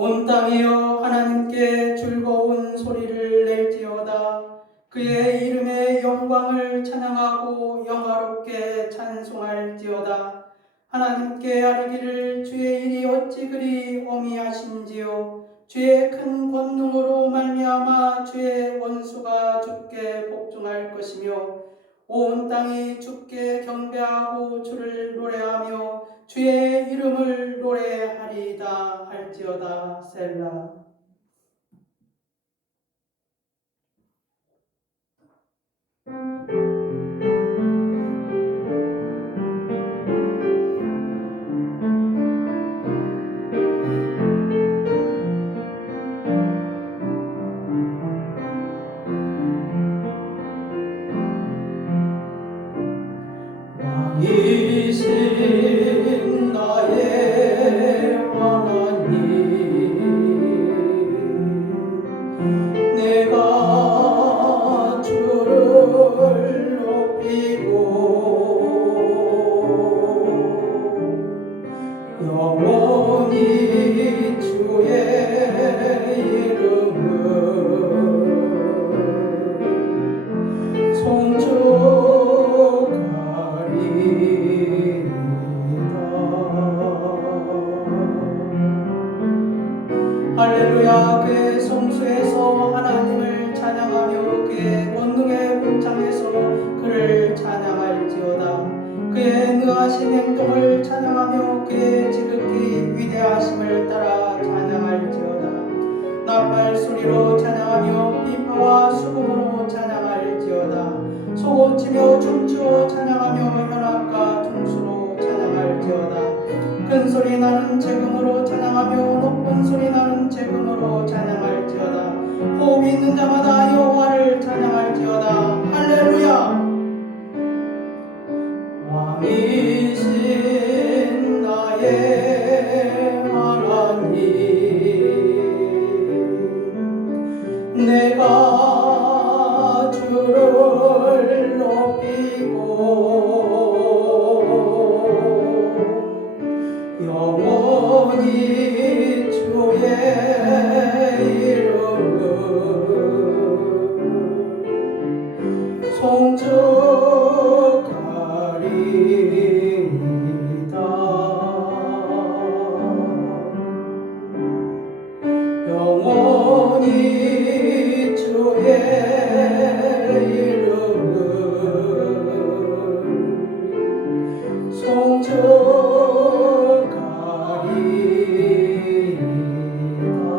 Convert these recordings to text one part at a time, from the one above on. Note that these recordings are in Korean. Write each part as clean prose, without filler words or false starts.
온 땅이여 하나님께 즐거운 소리를 낼지어다. 그의 이름의 영광을 찬양하고 영화롭게 찬송할지어다. 하나님께 아뢰기를 주의 일이 어찌 그리 어미하신지요. 주의 큰 권능으로 말미암아 주의 원수가 주께 복종할 것이며 온 땅이 주께 경배하고 주를 노래하며 주의 이름을 노래하리이다 할지어다. 셀라. 왕이신 나의 하나님, 내가 주를 높이고 영원히 주의 이름을 할렐루야. 그의 성수에서 하나님을 찬양하며 그의 권능의 궁창에서 그를 찬양할지어다. 그의 능하신 행동을 찬양하며 그의 지극히 위대하심을 따라 찬양할지어다. 나팔 소리로 찬양하며 비파와 수금으로 찬양할지어다. 소고치며 춤추어 찬양하며 현악과 퉁수로 찬양할지어다. 큰 소리 나는 재금으로 찬양하며 높은 소리 나는 재금으로 찬양할지어다. 호흡이 있는 자마다 여호와를 찬양할지어다. 할렐루야. 왕이신 나의 하나님, 내가 주를 높이고 영원히 주의 이름을 송축하리이다. 영원히 주의 이름을 송축하리이다.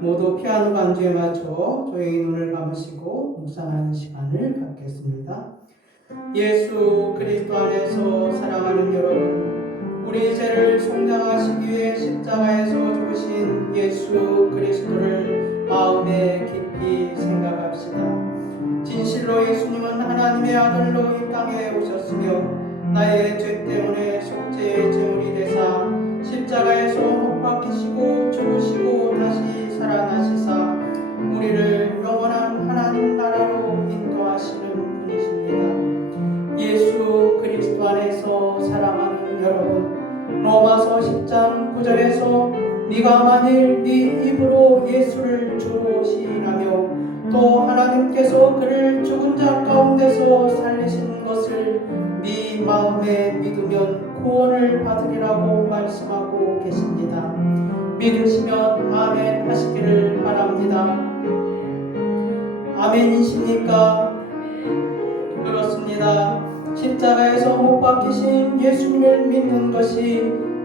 모두 피아노 반주에 맞춰 조용히 눈을 감으시고 묵상하는 시간을 갖겠습니다. 예수 그리스도 안에서 사랑하는 여러분, 우리 죄를 속량하시기 위해 십자가에서 죽으신 예수 그리스도를 마음에 깊이 생각합시다. 진실로 예수님은 하나님의 아들로 이 땅에 오셨으며 나의 죄 때문에 속죄의 제물이 되사 십자가에서 못 박히시고 죽으시고 다시 살아나시사 우리를 영원한 하나님 나라로 인도하시는 분이십니다. 예수 그리스도 안에서 사랑하는 여러분, 로마서 10장 9절에서 네가 만일 네 입으로 예수를 주로 시인하며 또 하나님께서 그를 죽은 자 가운데서 살리신 것을 네 마음에 믿으면 구원을 받으리라고 말씀하고 계십니다. 믿으시면 아멘 하시기를 바랍니다. 아멘이십니까? 그렇습니다. 십자가에서 못 박히신 예수님을 믿는 것이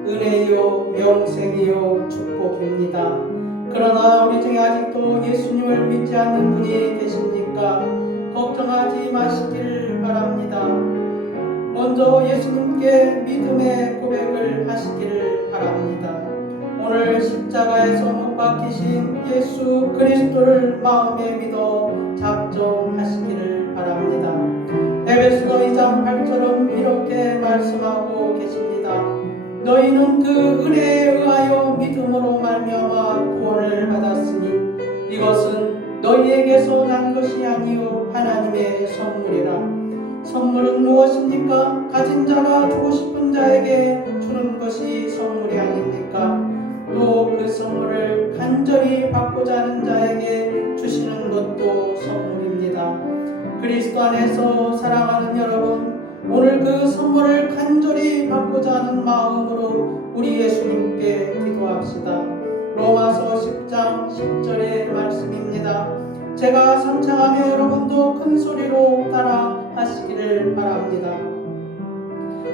은혜요 명생이요 축복입니다. 그러나 우리 중에 아직도 예수님을 믿지 않는 분이 계십니까? 걱정하지 마시기를 바랍니다. 먼저 예수님께 믿음의 고백을 하시기를 바랍니다. 오늘 십자가에서 못 박히신 예수 그리스도를 마음에 믿어 작정하시기를 바랍니다. 에베소서 2장 8절은 이렇게 말씀하고 계십니다. 너희는 그 은혜에 의하여 믿음으로 말미암아 구원을 받았으니 이것은 너희에게서 난 것이 아니요 하나님의 선물이라. 선물은 무엇입니까? 가진 자가 주고 싶은 자에게 주는 것이 선물이 아닙니까? 또 그 선물을 간절히 받고자 하는 자에게 주시는 것도 선물입니다. 그리스도 안에서 사랑하는 여러분, 오늘 그 선물을 간절히 받고자 하는 마음으로 우리 예수님께 기도합시다. 로마서 10장 10절의 말씀입니다. 제가 선창하며 여러분도 큰 소리로 따라 하시기를 바랍니다.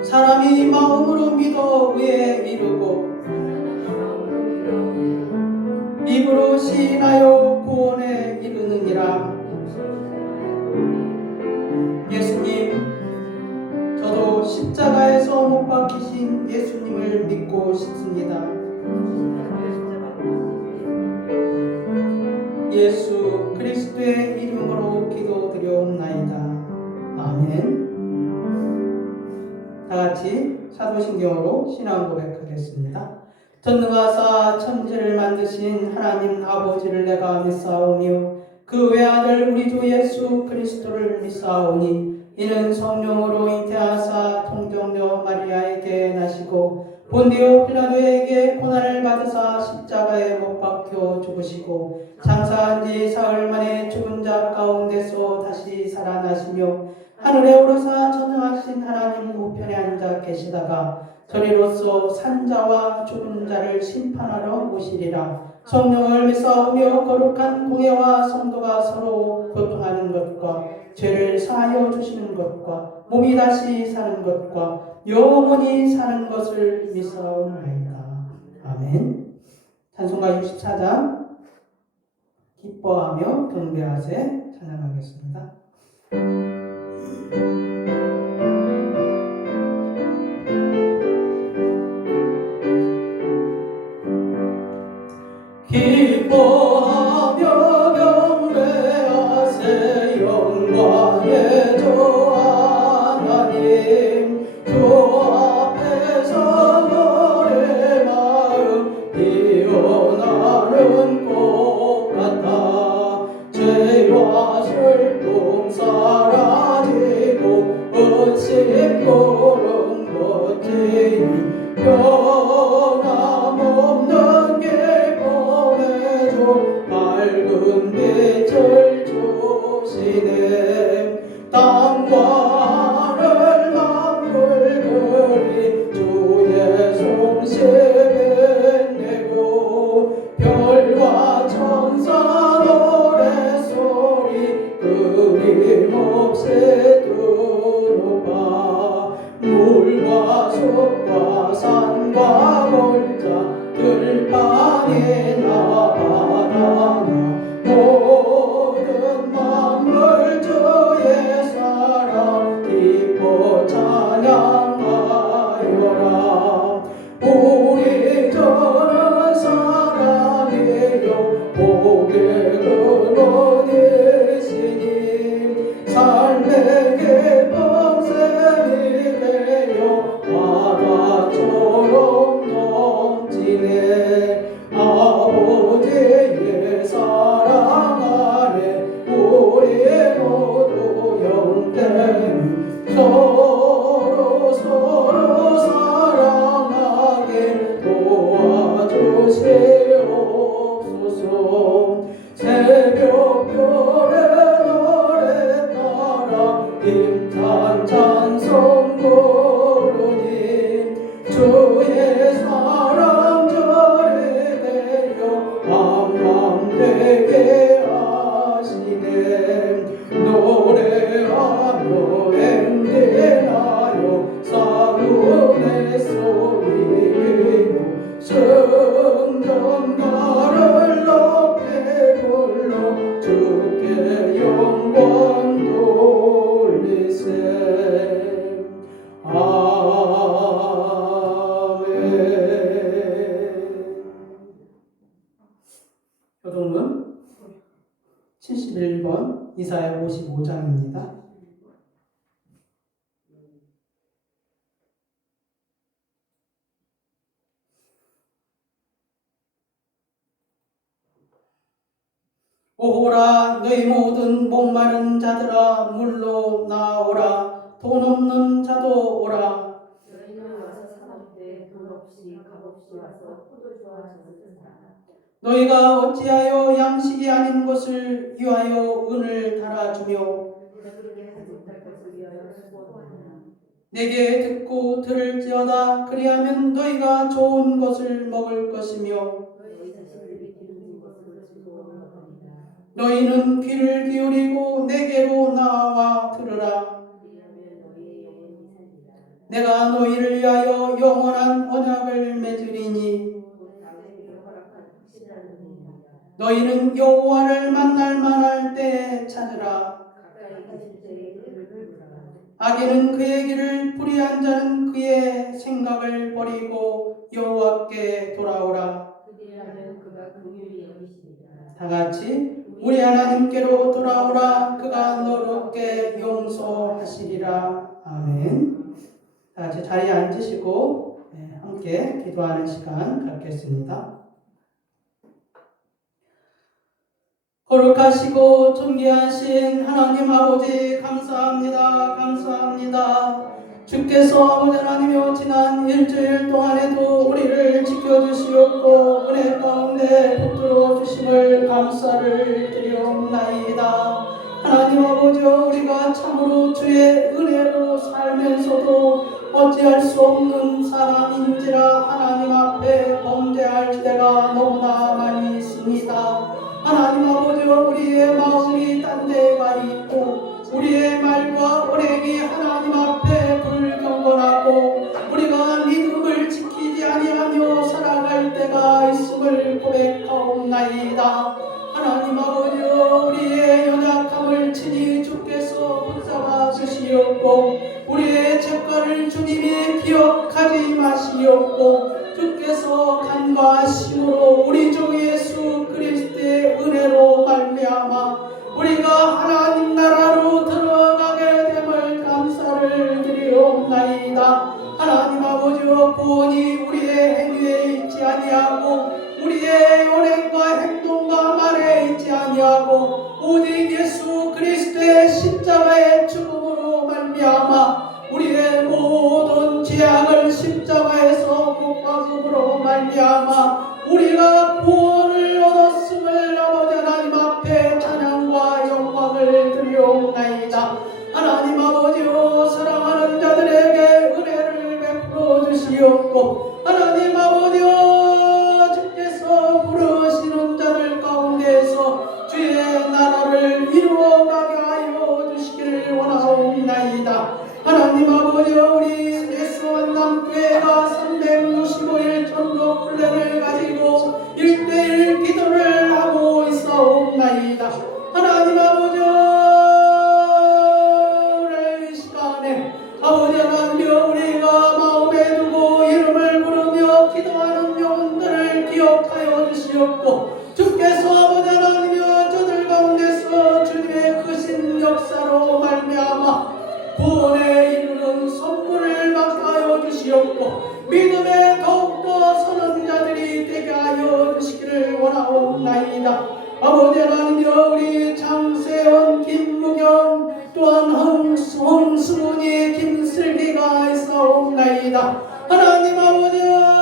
사람이 마음으로 믿어 의에 이르고 입으로 시인하여 구원에 이르느니라. 예수님, 저도 십자가에서 못 박히신 예수님을 믿고 싶습니다. 예수 그리스도의 이름으로 기도드려옵나이다. 아멘. 다같이 사도신경으로 신앙 고백하겠습니다. 전능하사 천지를 만드신 하나님 아버지를 내가 믿사오며 그 외아들 우리 주 예수 그리스도를 믿사오니 이는 성령으로 잉태하사 통정녀 마리아에게 나시고 본디오 필라도에게 고난을 받으사 십자가에 못 박혀 죽으시고 장사한 지 사흘 만에 죽은 자 가운데서 다시 살아나시며 하늘에 오르사 전능하신 하나님 우편에 앉아 계시다가 저리로서 산자와 죽은 자를 심판하러 오시리라. 성령을 믿사오며 거룩한 공예와 성도가 서로 교통하는 것과 죄를 사하여 주시는 것과 몸이 다시 사는 것과 영원히 사는 것을 믿사옵나이다. 아멘. 찬송가 64장 기뻐하며 경배하세 찬양하겠습니다. 기뻐하며 경배하세 영광의 주 하나님 주 앞에서 너의 마음 피어나는 꽃 같아 죄와 슬픔 사라지고 은식고른 것이 변함없는 기쁨의 주 밝은 빛을 주시네. 땅과 하늘 만물들이 주의 손실을 내고 별과 천사 노래소리 끊임없이 들어봐. 물과 숲과 산과 골짜 들판이나 바다나 모든 만물 주의 사랑 기뻐 찬양하여라. 우리 저는 사랑이요 복의 근원이시니 삶의 기쁨 샘이 되어 바다처럼 넘치네. 아버지의 사랑 안에 우리 모두 영생 서로 사랑하게 도와주시옵소서. 새벽별의 노래 따라 힘찬 찬송 부르니 주의 사랑 절이 되어 망망되게 하시네. 노래하며 행진하여 싸움의 소리로 승전가를 높이 불러 주께 영광 돌리세. 아멘. 교동문 71번 이사야 55장입니다. 오라 너희 모든 목마른 자들아 물로 나오라. 돈 없는 자도 오라. 너희는 와서 사먹되 돈 없이 값 없이 와서 포도 좋아하셨으나 너희가 어찌하여 양식이 아닌 것을 위하여 은을 달아주며 배부르게 하지 못할 것을 위하여 수고하느냐. 내게 듣고 들을지어다. 그리하면 너희가 좋은 것을 먹을 것이며 너희 자신들이 기름진 것으로 즐거워하느니라. 너희는 귀를 기울이고 내게로 나와 들으라. 그리하면 너희의 영혼이 살리라. 내가 너희를 위하여 영원한 언약을 맺으리니 곧 다윗에게 허락한 확실한 은혜니라. 너희는 여호와를 만날 만할 때 찾으라. 가까이 계실 때에 그를 부르라. 악인은 그의 길을 불의한 자는 그의 생각을 버리고 여호와께 돌아오라. 그리하면 그가 긍휼히 여기시리라. 다 같이 우리 하나님께로 돌아오라. 그가 너롭게 용서하시리라. 아멘. 다 같이 자리에 앉으시고 함께 기도하는 시간 갖겠습니다. 거룩하시고 존귀하신 하나님 아버지 감사합니다. 감사합니다. 주께서 아버지 하나님이여 지난 일주일 동안에도 우리를 지켜주시었고 은혜 가운데 붙들어 주심을 감사를 드리옵나이다. 하나님 아버지여 우리가 참으로 주의 은혜로 살면서도 어찌할 수 없는 사람인지라 하나님 앞에 범죄할 때가 너무나 많이 있습니다. 하나님 아버지여 우리의 마음이 딴 데가 있고 우리의 말과 언행이 하나님 앞에 불경건하고 우리가 믿음을 지키지 아니하며 살아갈 때가 있음을 고백하옵나이다. 하나님 아버지여 우리의 연약함을 친히 주께서 붙잡아 주시옵고 우리의 죄과를 주님이 기억하지 마시옵고 주께서 간과하심으로 우리 주 예수 그리스도의 은혜로 말미암아 우리가 하나님 나라로 들어가게 됨을 감사를 드리옵나이다. 하나님 아버지여 구원이 우리의 행위에 있지 아니하고 우리의 언행과 행동과 말에 있지 아니하고 오직 예수 그리스도의 십자가의 죽음으로 말미암아 우리의 모든 죄악을 십자가에서 못 박음으로 말미암아 우리가 구원을 얻었음을 아버지 하나님 앞에 찬양과 영광을 드리옵나이다. 하나님 아버지여 사랑하는 자들에게 은혜를 베풀어 주시옵고 하나님 아버지여 주께서 부르시는 자들 가운데서 주의 나라를 이루어가게 하여 주시기를 원하옵나이다. 하나님 아버지여 우리 예수만남교회가 365일 전도 훈련을 가지고 1:1 기도를 하고 있사옵나이다. 하나님 아버지여 오늘 이 시간에 아버지 하나님여 우리가 마음에 두고 이름을 부르며 기도하는 영혼들을 기억하여 주시옵고 주께서 아버지 하나님여 저들 가운데서 주님의 크신 역사로 말미암아 구원에 이르는 선물을 맡아여 주시옵고 믿음에 더욱더 서는 자들이 되게 하여 주시기를 원하옵나이다. 아버지 하나님여 우리 장세원 김무경 또한 홍수문이 김슬기가 있사옵나이다. 하나님 아버지여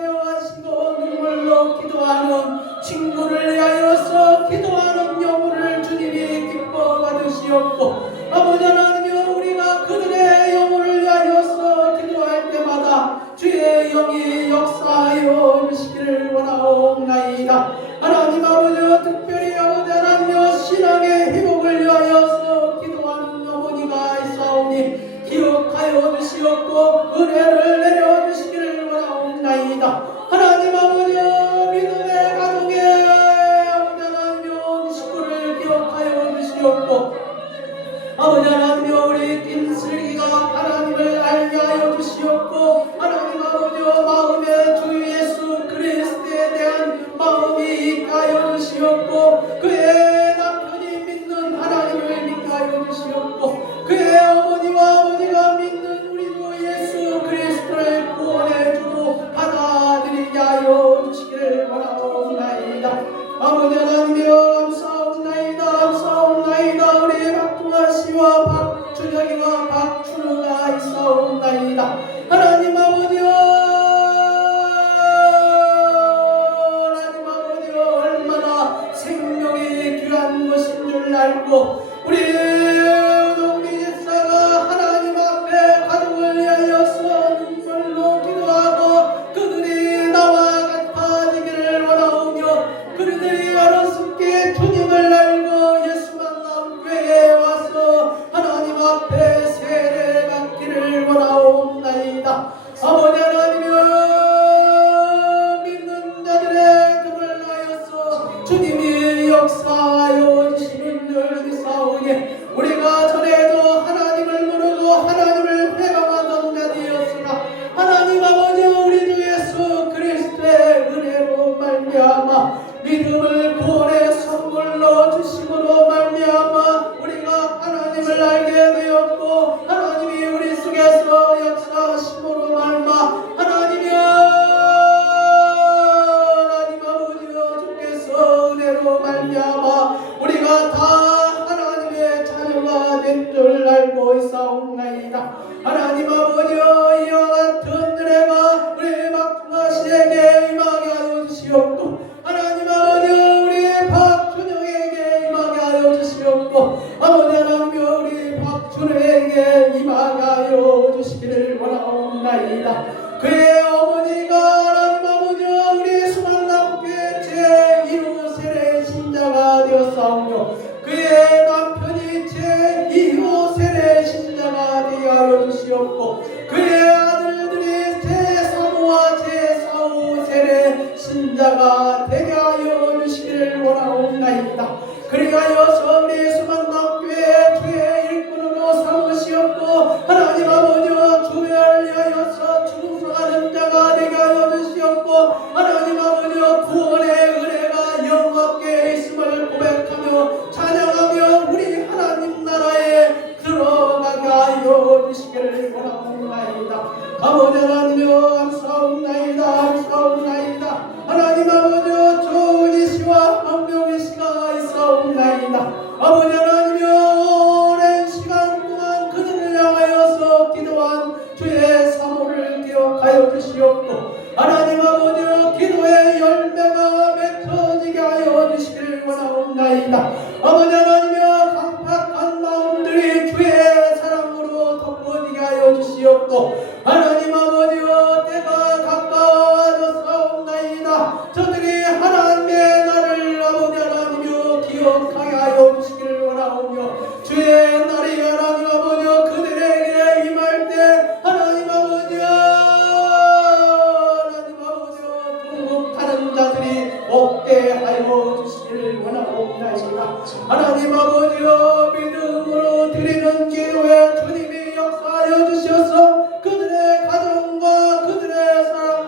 기억하시고 눈물로 기도하는 친구를 위하여서 기도하는 영혼을 주님이 기뻐 받으시옵고 아버지 하나님여 우리가 그들의 영혼을 위하여서 기도할 때마다 주의 영이 역사하여 주시기를 원하옵나이다. 하나님 아버지여 특별히 아버지 하나님여 신앙의 회복을 위하여서 기도하는 어머니가 있사오니 기억하여 주시옵고 은혜를 내려주시기를 원하옵나이다. 하나님 아버지여 믿음의 가정에 아버지 하나님여 식구를 기억하여 주시옵고 아버지 하나님여 우리 김슬기가 하나님을 알게 하여 주시옵고 하나님 아버지여 마음에 주 예수 그리스도에 대한 마음이 있게 하여 주시옵고 그의 남편이 믿는 하나님을 믿게 하여 주시옵고 그의 어머니와 아버지가 믿는 우리 주 예수 그리스도를 구원의 주로 받아들이게 하여 주시기를 원하옵나이다. 아버지 하나님여 감사옵나이다. 감사옵나이다. 우리 박동아 씨와 박준희 주님이 역사하여 주시는 줄 믿사오니 우리가 전에도 하나님을 모르고 하나님을 회방하던 자들이었으나 하나님 아버지 우리 주 예수 그리스도의 은혜로 말미암아 믿음을 구원의 선물로 주심으로 말미암아 우리가 하나님을 알게 되었고 하나님이 우리 속에서 역사하심으로 말미암아 하나님 아버지여 주께서 은혜로 말미암아 우리가 다 하나님의 자녀가 된 줄 알고 있사옵나이다. 하나님 아버지여 이와 같은 은혜가 우리 박중아 씨에게 임하게 하여 주시옵고 하나님 아버지 우리 박준영에게 임하게 하여 주시옵고 아버지 하나님 우리 박준영에게 임하게 하여 주시기를 원하옵나이다. 그의 어머니가 하나님 아버지 우리 수만남교회 제1호 세례 신자가 되었사오며 그의 남편이 제2호 세례 신자가 되게 하여 주시옵고 그의 아들들이 제3호와 제4호 세례 신자가 되게 하여 주시기를 원하옵나이다. 그리하여서 우리 수만남교회 주의 일꾼으로 삼으시옵고 하나님 아버지와 주를 위하여서 충성하는 자가 되게 하여 주시옵고 하나님 아버지와 구원의 은혜가 영광께 있음을 고백하며 찬양하며 우리 하나님 나라에 들어가게 하여 주시기를 원하옵나이다. 아버지 하나님여 감사옵나이다. 감사옵나이다. 하나님 아버지여 조은희 씨와 황명희 씨가 있사옵나이다. 아버지 하나님여 오랜 시간 동안 그들을 향하여서 기도한 주의 사모를 기억하여 주시옵고 하나님 아버지여 기도의 열매가 맺혀지게 하여 주시기를 원하옵나이다. 아버지 하나님여 강팍한 마음들이 주의 사랑으로 덮어지게 하여 주시옵고 하나님 아버지여 때가 가까워졌사옵나이다. 저들이 하나님의 날을 아버지 하나님여 기억하게 하여 주시기를 원하오며 주의 날이 하나님 아버지여 그들에게 임할 때 하나님 아버지여 통곡하는 자들이 없게 하여 주시기를 원하옵나이다. 하나님 아버지여 믿음으로 드리는 기도에 주님이 역사하여 주셔서 그들의 가정과 그들의 사람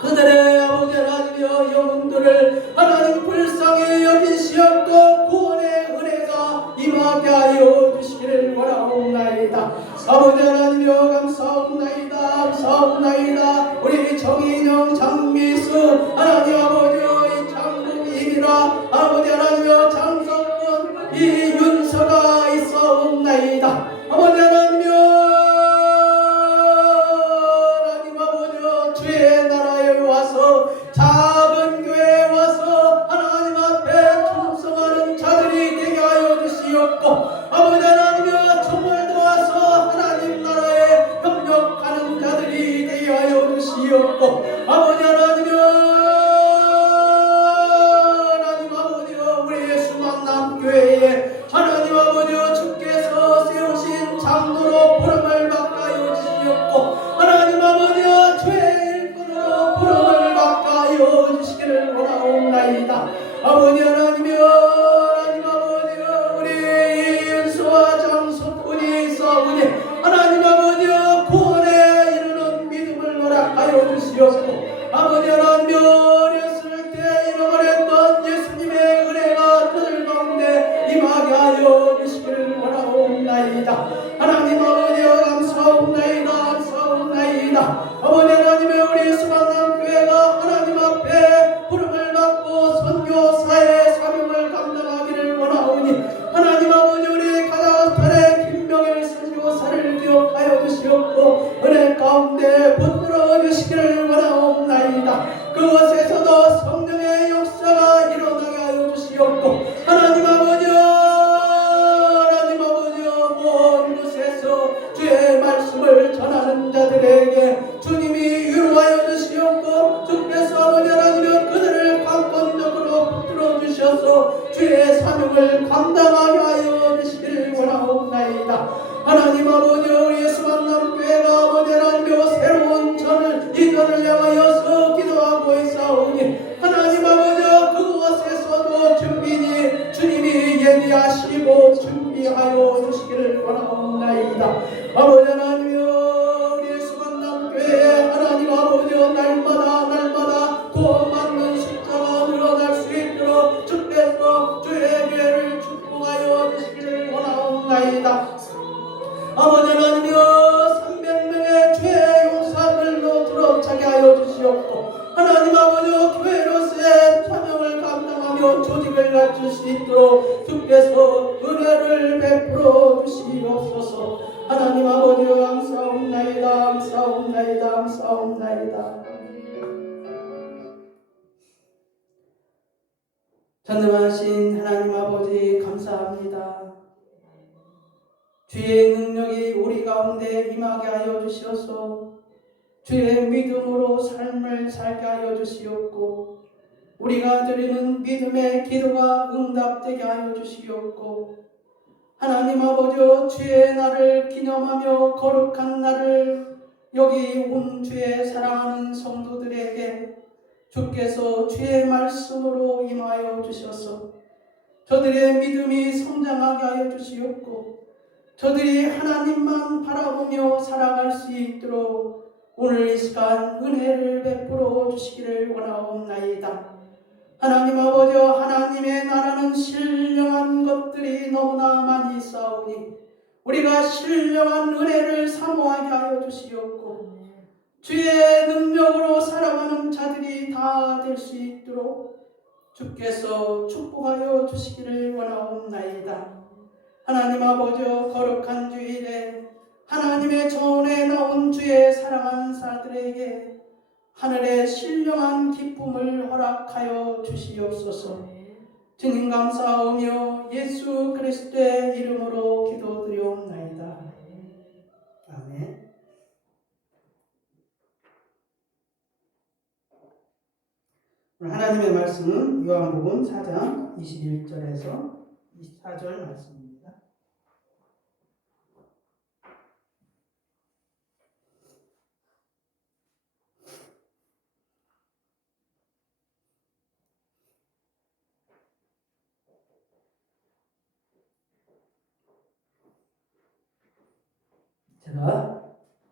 그들의 아버지 하나님여 영혼들을 하나님 불쌍히 여기시옵고 구원의 은혜가 임하게 하여 주시기를 원하옵나이다. 아버지 하나님여 감사옵나이다. 감사옵나이다. 우리 정인영 장미수 하나님 아버지여 이 장국임이라 아버지 하나님여 장성군 이윤서가 있사옵나이다. 아버지 하나님여 주의 나라에 와서 작은 교회에 와서 하나님 앞에 충성하는 자들이 되게 하여 주시옵고 아버지 하나님여 정말 도와서 하나님 나라에 협력하는 자들이 되게 하여 주시옵고 아버지 하나님여 하나님 아버지여 우리 수만남교회에 하나님 아버지여 주께서 세우신 장로로 부름을 받게 하여 주시옵고 하나님 아버지여 주의 부름을 받게 하여 주시기를 원하옵나이다. 아버지 하나님여 하나님 아버지여 우리 윤수와 장수꾼이 있사오니 하나님 아버지여 구원에 이르는 믿음을 허락하여 주시옵고 아버지 하나님여 어렸을 때 잃어버렸던 예수님의 은혜가 그들 가운데 임하게 하여 주시기를 원하옵나이다. 하나님 아버지여 감사옵나이다. 감사옵나이다. 아버지 하나님의 우리 수만남교회가 하나님 앞에 부름을 받고 선교사의 사명을 감당하기를 원하오니 하나님 아버지 우리 가나스탄의 김병일 선교사를 기억하여 주시옵고 은혜 가운데 붙들어 주시기를 원하옵나이다. 그곳에서도 성령의 역사가 일어나게 하여 주시옵고 하나님 아버지여 하나님 아버지여 먼 곳에서 주의 말씀을 전하는 자들에게 주님이 위로하여 주시옵고 주께서 아버지 하나님여 그들을 강권적으로 붙들어 주셔서 주의 사명을 감당하게 하여 주시기를 원하옵나이다. 하나님 아버지 우리 수만남교회가 아버지 하나님여 새로운 전을 이 전을 향하여서 기도하고 있사오니 하나님 아버지 그곳에 맞는 숫자가 늘어날 수 있도록 주께서 주의 교회를 축복하여 주시기를 원하옵나이다. 아버지 하나님이여 300명의 주의 용사들로 들어차게 하여 주시옵고 하나님 아버지 교회로서의 사명을 감당하며 조직을 갖출 수 있도록 주께서 은혜를 베풀어 주시옵소서. 하나님 아버지 감사옵나이다 감사옵나이다 감사옵나이다. 전능하신 하나님 아버지 감사합니다. 주의 능력이 우리 가운데 임하게 하여 주셔서 주의 믿음으로 삶을 살게 하여 주시옵고 우리가 드리는 믿음의 기도가 응답되게 하여 주시옵고 하나님 아버지 주의 날을 기념하며 거룩한 날을 여기 온 주의 사랑하는 성도들에게 주께서 주의 말씀으로 임하여 주셔서 저들의 믿음이 성장하게 하여 주시옵고 저들이 하나님만 바라보며 살아갈 수 있도록 오늘 이 시간 은혜를 베풀어 주시기를 원하옵나이다. 하나님 아버지 하나님의 나라는 신령한 것들이 너무나 많이 있사오니 우리가 신령한 은혜를 사모하게 하여 주시옵고 주의 능력으로 살아가는 자들이 다 될 수 있도록 주께서 축복하여 주시기를 원하옵나이다. 하나님 아버지 거룩한 주일에 하나님의 전에 나온 주의 사랑하는 사람들에게 하늘의 신령한 기쁨을 허락하여 주시옵소서. 주님 감사하며 예수 그리스도의 이름으로 기도드리옵나이다. 아멘. 오늘 하나님의 말씀은 요한복음 4장 21절에서 24절 말씀입니다. 제가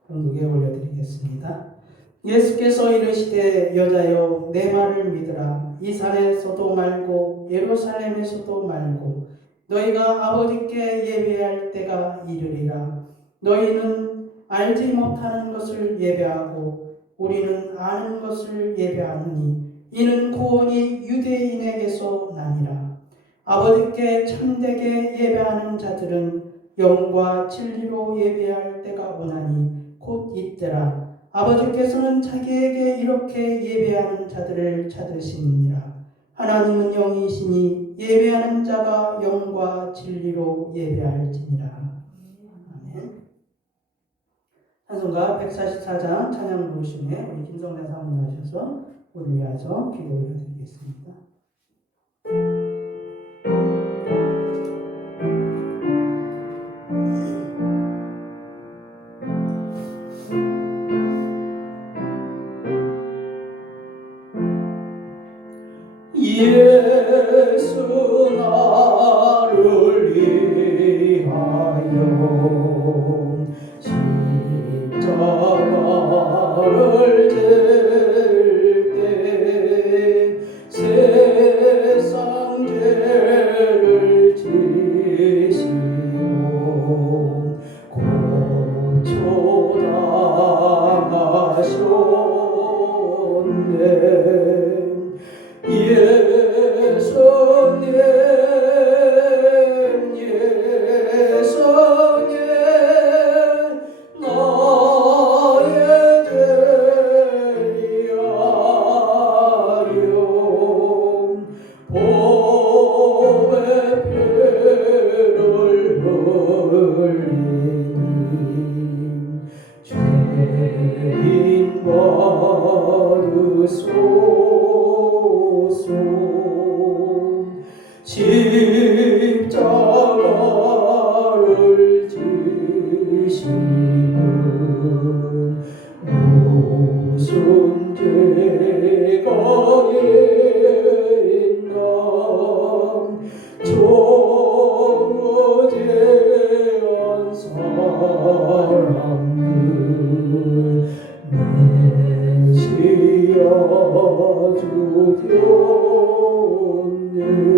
공독에 올려드리겠습니다. 예수께서 이르시되 여자여 내 말을 믿으라. 이 산에서도 말고 예루살렘에서도 말고 너희가 아버지께 예배할 때가 이르리라. 너희는 알지 못하는 것을 예배하고 우리는 아는 것을 예배하느니 이는 구원이 유대인에게서 나니라. 아버지께 참되게 예배하는 자들은 영과 진리로 예배할 때가 오나니 곧 이때라. 아버지께서는 자기에게 이렇게 예배하는 자들을 찾으시느니라. 하나님은 영이시니 예배하는 자가 영과 진리로 예배할지니라. 아멘. 찬송가 144장 찬양 부르심에 우리 김성래 사모님 나오셔서 우리 위하여 기도 올려드리겠습니다. 예수 나를 위하여 십자가를 질 때 세상 죄를 지시고 고초당하셨네. 예수님 나의 죄이하여 보배 피를 흘리니 죄인 받으소서. 십자가를 지시는 무슨 죄가 있나. 정죄한 사람들 내시어 주 예수님 예수님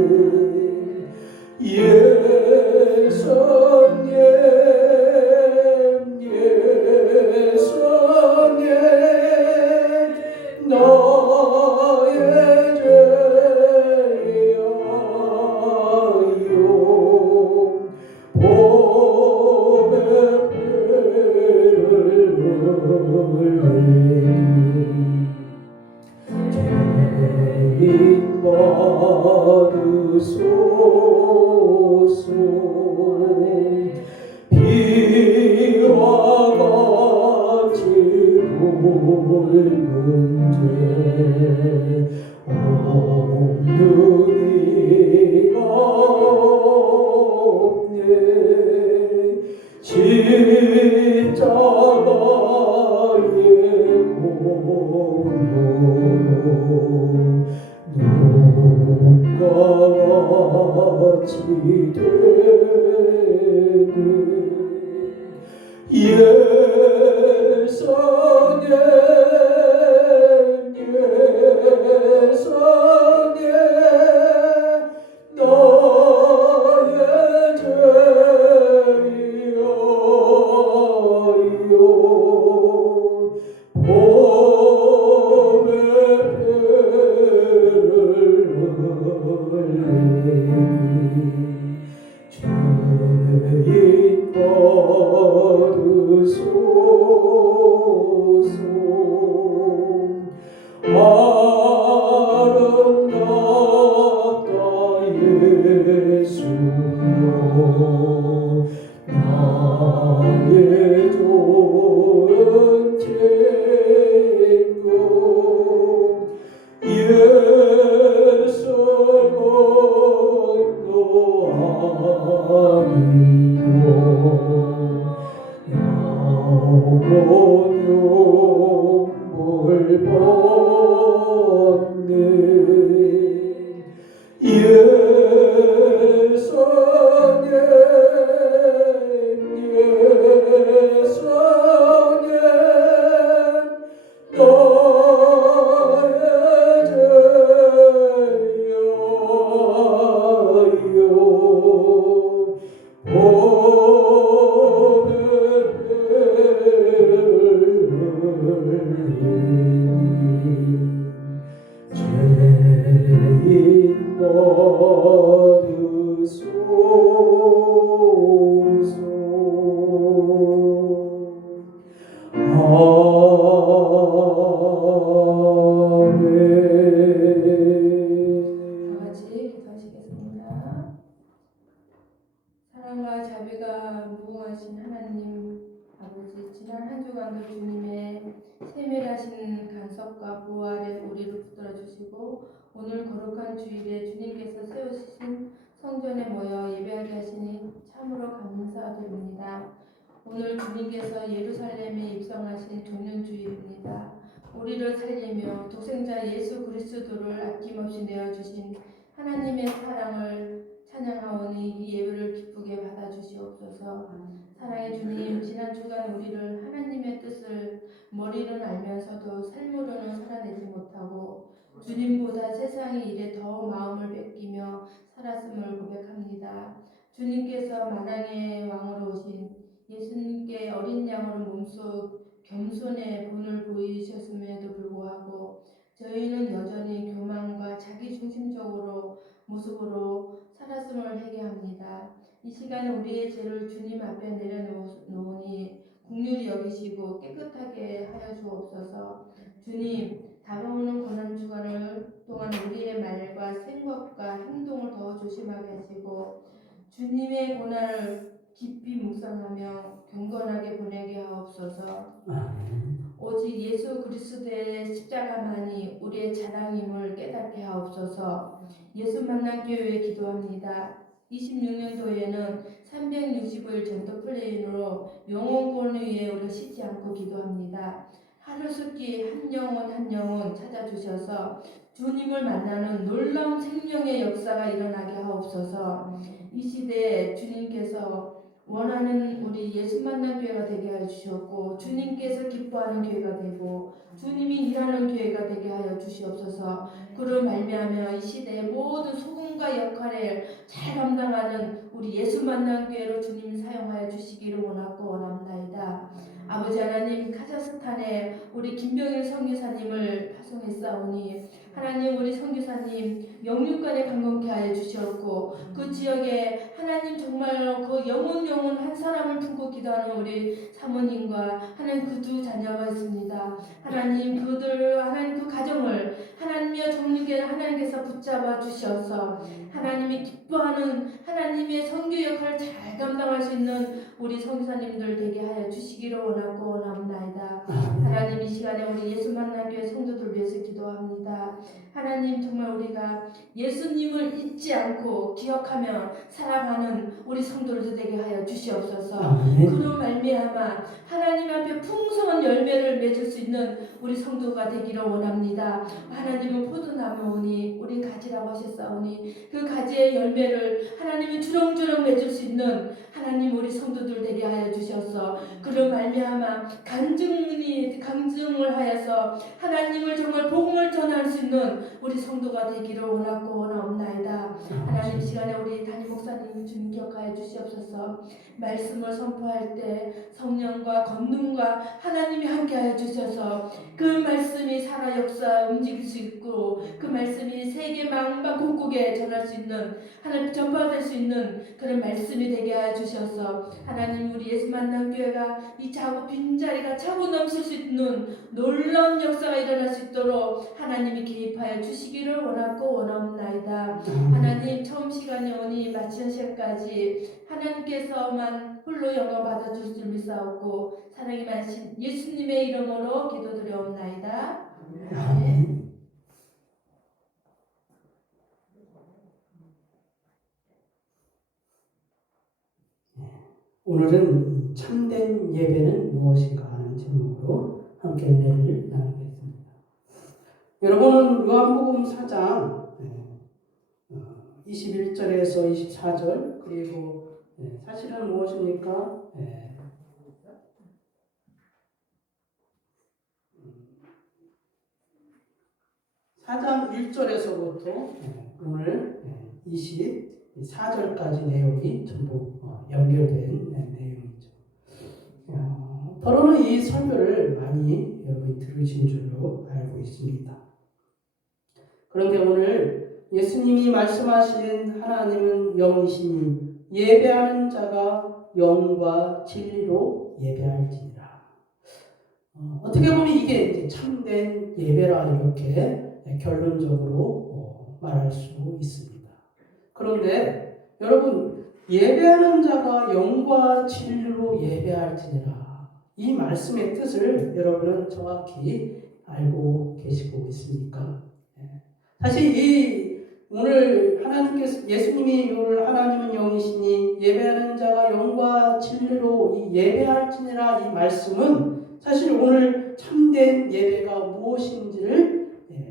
너의 죄여요 보배 죄인 받으소서 비와 같이 붉은 죄 없는 이가 없네 십자가의 공로로 눈과 같이 되는 예수님 예수님 너의 죄여요 보배 배를 죄인 받으소서 아름답다 예수여 나의 좋은 친구 예수 공로하니요 영원 영벌 받네 예수님 예수님 너의 죄여요 보배 죄인 받으소서 아멘. 다 같이 기도하시겠습니다. 사랑과 자비가 무궁하신 하나님 아버지, 지난 한 주간도 주님의 세밀하신 간섭과 보호 아래 우리를 붙들어 주시고 오늘 거룩한 주일에 주님께서 세우신 성전에 모여 예배하게 하시니 참으로 감사드립니다. 오늘 주님께서 예루살렘에 입성하신 종년주일입니다. 우리를 살리며 독생자 예수 그리스도를 아낌없이 내어주신 하나님의 사랑을 찬양하오니 이 예배를 기쁘게 받아주시옵소서. 사랑의 주님, 지난 주간 우리를 하나님의 뜻을 머리로는 알면서도 삶으로는 살아내지 못하고 주님보다 세상의 일에 더 마음을 뺏기며 살았음을 고백합니다. 주님께서 만왕의 왕으로 오신 예수님께 어린 양으로 몸속 겸손의 본을 보이셨음에도 불구하고 저희는 여전히 교만과 자기중심적으로 모습으로 살았음을 회개합니다. 이 시간 우리의 죄를 주님 앞에 내려놓으니 긍휼히 여기시고 깨끗하게 하여 주옵소서. 주님, 다가오는 고난 주간을 동안 우리의 말과 생각과 행동을 더 조심하게 하시고 주님의 고난을 깊이 묵상하며 경건하게 보내게 하옵소서. 오직 예수 그리스도의 십자가만이 우리의 자랑임을 깨닫게 하옵소서. 예수 만난 교회에 기도합니다. 26년도에는 365일 전도 플레인으로 영혼권을 위해 우리 쉬지 않고 기도합니다. 하루속히 한 영혼 찾아주셔서 주님을 만나는 놀라운 생명의 역사가 일어나게 하옵소서. 이 시대에 주님께서 원하는 우리 예수 만난 교회가 되게 하여 주셨고 주님께서 기뻐하는 교회가 되고 주님이 일하는 교회가 되게 하여 주시옵소서. 그로 말미암아 이 시대의 모든 소금과 역할을 잘 감당하는 우리 예수 만난 교회로 주님 사용하여 주시기를 원하고 원합나이다. 아버지 하나님, 카자흐스탄에 우리 김병일 선교사님을 파송했사오니 하나님, 우리 선교사님 영육간에 강건케 하여 주시옵고 그 지역에 하나님 정말로 그 영혼 한 사람을 두고 기도하는 우리 사모님과 하나님 그 두 자녀가 있습니다. 하나님 그들 하나님 그 가정을 하나님의 정육에 하나님께서 붙잡아 주셔서 하나님이 기뻐하는 하나님의 선교 역할을 잘 감당할 수 있는 우리 선교사님들 되게 하여 주시기를 원하고 원합나이다. 하나님 이 시간에 우리 예수 만난 교회 성도들 위해서 기도합니다. 하나님 정말 우리가 예수님을 잊지 않고 기억하며 살아가는 우리 성도들 되게 하여 주시옵소서. 그로 말미암아 하나님 앞에 풍성한 열매를 맺을 수 있는 우리 성도가 되기를 원합니다. 하나님은 포도나무니 우리 가지라고 하셨사오니 그 가지의 열매를 하나님이 주렁주렁 맺을 수 있는 하나님 우리 성도들 되게 하여 주셔서 그로 말미암아 간증을 하여서 하나님을 정말 복음을 전할 수 있는 우리 성도가 되기를 원하고 원하옵나이다. 하나님 시간에 우리 담임 목사님 주님 기억하여 주시옵소서. 말씀을 선포할 때 성령과 권능과 하나님이 함께하여 주셔서 그 말씀이 살아 역사 움직일 수 있고 그 말씀이 세계 만방 곳곳에 전할 수 있는 하나님 전파될 수 있는 그런 말씀이 되게 하여 주셔서 하나님 우리 예수 만난 교회가 이 차고 빈자리가 차고 넘칠 수 있는 놀라운 역사가 일어날 수 있도록 하나님이 개입하여 주시기를 원하고 원하옵나이다. 하나님 처음 시간에 오니 마치는 시간까지 하나님께서만 홀로 영광 받아줄 줄 믿사옵고 사랑이 많으신 예수님의 이름으로 기도드려옵나이다. 아멘. 오늘은 참된 예배는 무엇인가 하는 제목으로 함께 은혜를 나누겠습니다. 여러분은 요한복음 4장 21절에서 24절 그리고 사실은 무엇입니까? 4장 1절에서부터 오늘 24절까지 내용이 전부 연결된 내용이죠. 더러는 이 설교를 많이 여러분이 들으신 줄로 알고 있습니다. 그런데 오늘 예수님이 말씀하신 하나님은 영이시니 예배하는 자가 영과 진리로 예배할지니라. 어떻게 보면 이게 이제 참된 예배라 이렇게 결론적으로 말할 수 있습니다. 그런데 여러분 예배하는 자가 영과 진리로 예배할지니라 이 말씀의 뜻을 여러분은 정확히 알고 계시고 있습니까? 사실 이 오늘 하나님께서 예수님이 오늘 하나님은 영이시니 예배하는 자가 영과 진리로 이 예배할지니라 이 말씀은 사실 오늘 참된 예배가 무엇인지를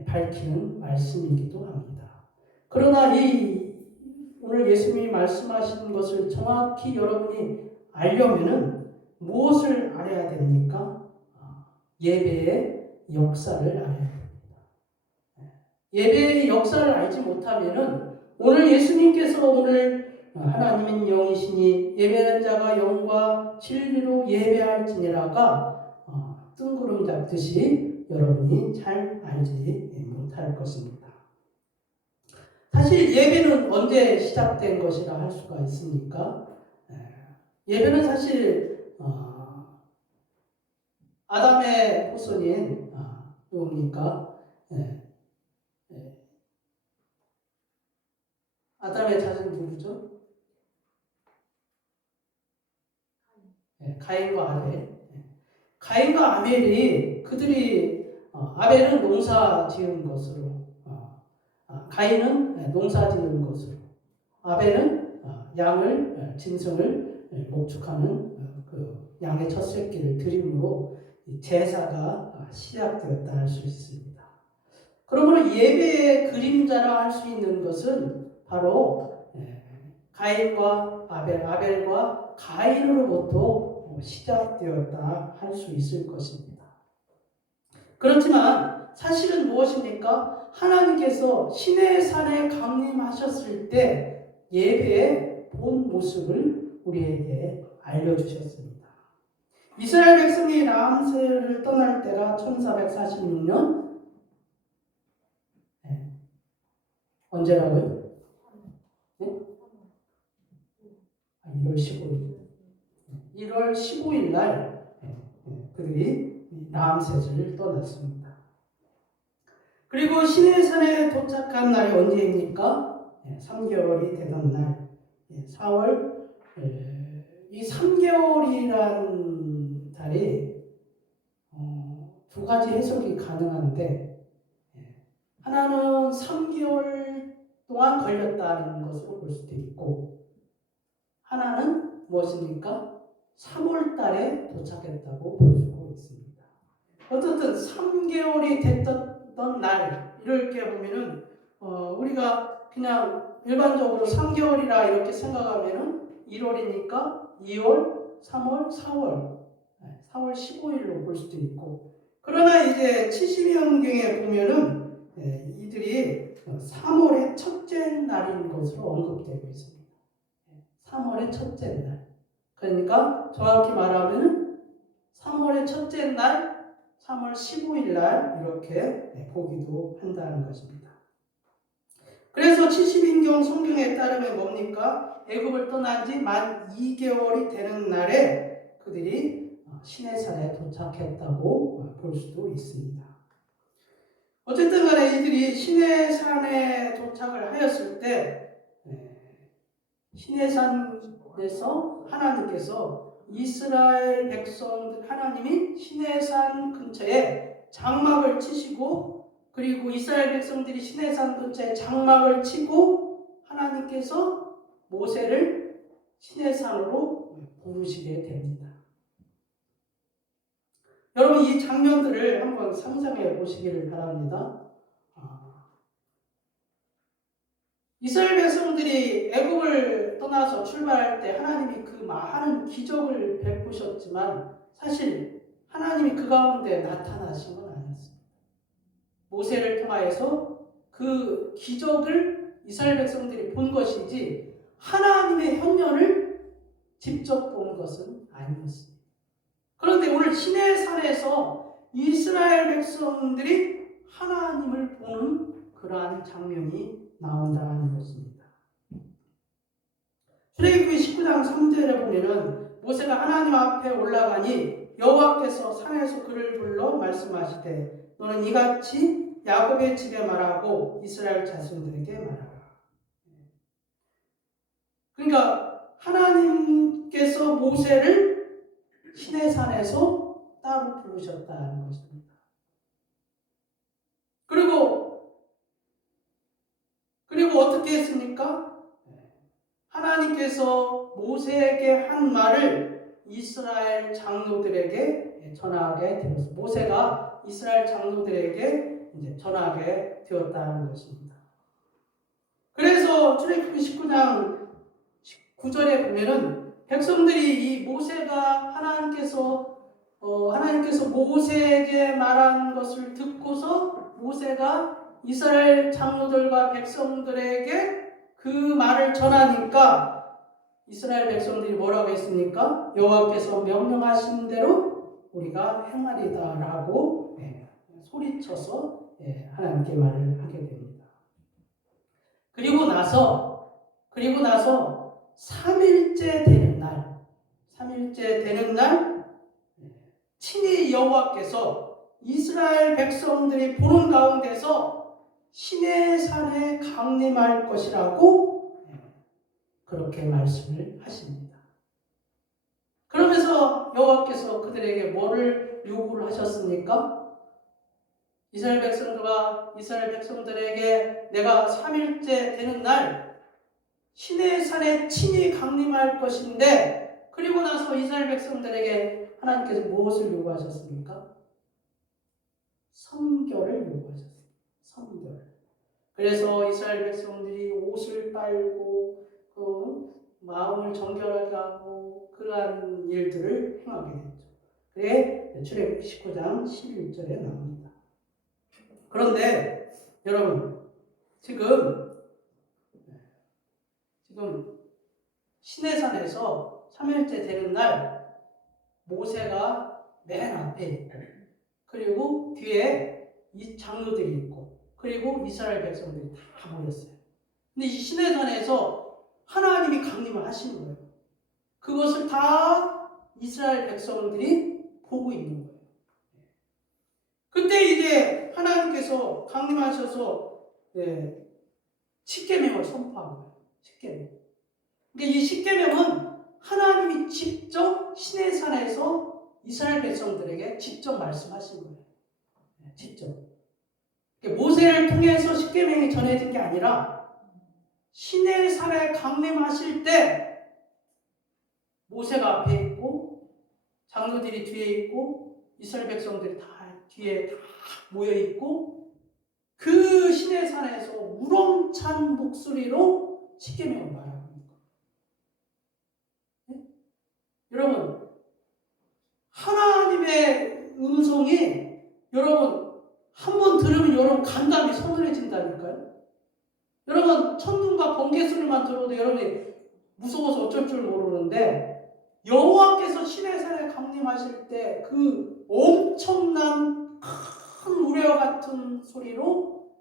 밝히는 말씀이기도 합니다. 그러나 이 오늘 예수님이 말씀하신 것을 정확히 여러분이 알려면은 무엇을 알아야 됩니까? 예배의 역사를 알아야 됩니다. 예배의 역사를 알지 못하면은 오늘 예수님께서 오늘 하나님은 영이시니 예배하는 자가 영과 진리로 예배할지니라가 뜬구름 잡듯이 여러분이 잘 알지 못할 것입니다. 사실 예배는 언제 시작된 것이라 할 수가 있습니까? 예배는 사실 아담의 후손인 누굽니까? 아담의 자손 누구죠? 가인과 아벨. 가인과 아벨이 그들이 아벨은 농사 지은 것으로 가인은 농사 지은 것으로 아벨은 양을 짐승을 목축하는 그 양의 첫 새끼를 드림으로 제사가 시작되었다 할 수 있습니다. 그러므로 예배의 그림자라 할 수 있는 것은 바로 가인과 아벨과 가인으로부터 시작되었다 할 수 있을 것입니다. 그렇지만 사실은 무엇입니까? 하나님께서 시내산에 강림하셨을 때 예배의 본 모습을 우리에게 알려주셨습니다. 이스라엘 백성이 람세를 떠날 때가 1446년 언제라고요? 네? 1월 15일. 1월 15일 날 그들이 람세를 떠났습니다. 그리고 시내산에 도착한 날이 언제입니까? 3개월이 되던 날 4월. 이 3개월이란 달이 두 가지 해석이 가능한데, 하나는 3개월 동안 걸렸다는 것으로 볼 수도 있고, 하나는 무엇입니까? 3월 달에 도착했다고 볼 수가 있습니다. 어쨌든 3개월이 됐던 날, 이렇게 보면은 우리가 그냥 일반적으로 3개월이라 이렇게 생각하면은 1월이니까 2월, 3월, 4월 15일로 볼 수도 있고, 그러나 이제 72년경에 보면은 이들이 3월의 첫째 날인 것으로 언급되고 있습니다. 3월의 첫째 날. 그러니까 정확히 말하면 3월의 첫째 날, 3월 15일 날 이렇게 보기도 한다는 것입니다. 그래서 70인경 성경에 따르면 뭡니까? 애굽을 떠난 지 만 2개월이 되는 날에 그들이 시내산에 도착했다고 볼 수도 있습니다. 어쨌든 간에 이들이 시내산에 도착을 하였을 때 시내산에서 하나님께서 이스라엘 백성들, 하나님이 시내산 근처에 장막을 치시고, 그리고 이스라엘 백성들이 시내산 근처에 장막을 치고 하나님께서 모세를 시내산으로 부르시게 됩니다. 여러분, 이 장면들을 한번 상상해 보시기를 바랍니다. 이스라엘 백성들이 애굽을 떠나서 출발할 때 하나님이 그 많은 기적을 베푸셨지만 사실 하나님이 그 가운데 나타나신 건 아니었습니다. 모세를 통하여서 그 기적을 이스라엘 백성들이 본 것이지 하나님의 현면을 직접 본 것은 아니었습니다. 그런데 오늘 시내산에서 이스라엘 백성들이 하나님을 보는 그러한 장면이 나온다는 것입니다. 출애굽기 19장 3절에 보면은 모세가 하나님 앞에 올라가니 여호와께서 산에서 그를 불러 말씀하시되 너는 이같이 야곱의 집에 말하고 이스라엘 자손들에게 말하라. 그러니까 하나님께서 모세를 시내산에서 따로 부르셨다는 것입니다. 그리고 어떻게 했습니까? 하나님께서 모세에게 한 말을 이스라엘 장로들에게 전하게 되었습니다. 모세가 이스라엘 장로들에게 이제 전하게 되었다는 것입니다. 그래서 출애굽기 19장 9절에 보면은 백성들이 이 모세가 하나님께서 모세에게 말한 것을 듣고서 모세가 이스라엘 장로들과 백성들에게 그 말을 전하니까 이스라엘 백성들이 뭐라고 했습니까? 여호와께서 명령하신 대로 우리가 행하리다라고 소리쳐서 하나님께 말을 하게 됩니다. 그리고 나서 3일째 되는 날 친히 여호와께서 이스라엘 백성들이 보는 가운데서 시내산에 강림할 것이라고 그렇게 말씀을 하십니다. 그러면서 여호와께서 그들에게 뭐를 요구를 하셨습니까? 이스라엘 백성들에게 내가 3일째 되는 날 시내산에 친히 강림할 것인데, 그리고 나서 이스라엘 백성들에게 하나님께서 무엇을 요구하셨습니까? 성결을 요구하셨습니다. 성결. 그래서 이스라엘 백성들이 옷을 빨고 그 마음을 정결하게 하고 그러한 일들을 행하게 됐죠. 그게 출애굽 19장 11절에 나옵니다. 그런데 여러분 지금 시내산에서 3일째 되는 날 모세가 맨 앞에 있고 그리고 뒤에 이 장로들이 있고 그리고 이스라엘 백성들이 다 모였어요. 근데 이 시내산에서 하나님이 강림을 하시는 거예요. 그것을 다 이스라엘 백성들이 보고 있는 거예요. 그때 이제 하나님께서 강림하셔서 십계명을 선포한 거예요. 십계명. 그러니까 이 십계명은 하나님이 직접 시내산에서 이스라엘 백성들에게 직접 말씀하신 거예요. 직접. 모세를 통해서 십계명이 전해진 게 아니라 시내산에 강림하실 때 모세가 앞에 있고 장로들이 뒤에 있고 이스라엘 백성들이 다 뒤에 다 모여 있고 그 시내산에서 우렁찬 목소리로 십계명을 말하고 있는 거예요. 네? 여러분 하나님의 음성이 여러분 한 번 들으면 여러분 간담이 서늘해진다니까요. 여러분 천둥과 번개 소리만 들어도 여러분이 무서워서 어쩔 줄 모르는데 여호와께서 시내산에 강림하실 때 그 엄청난 큰 우레와 같은 소리로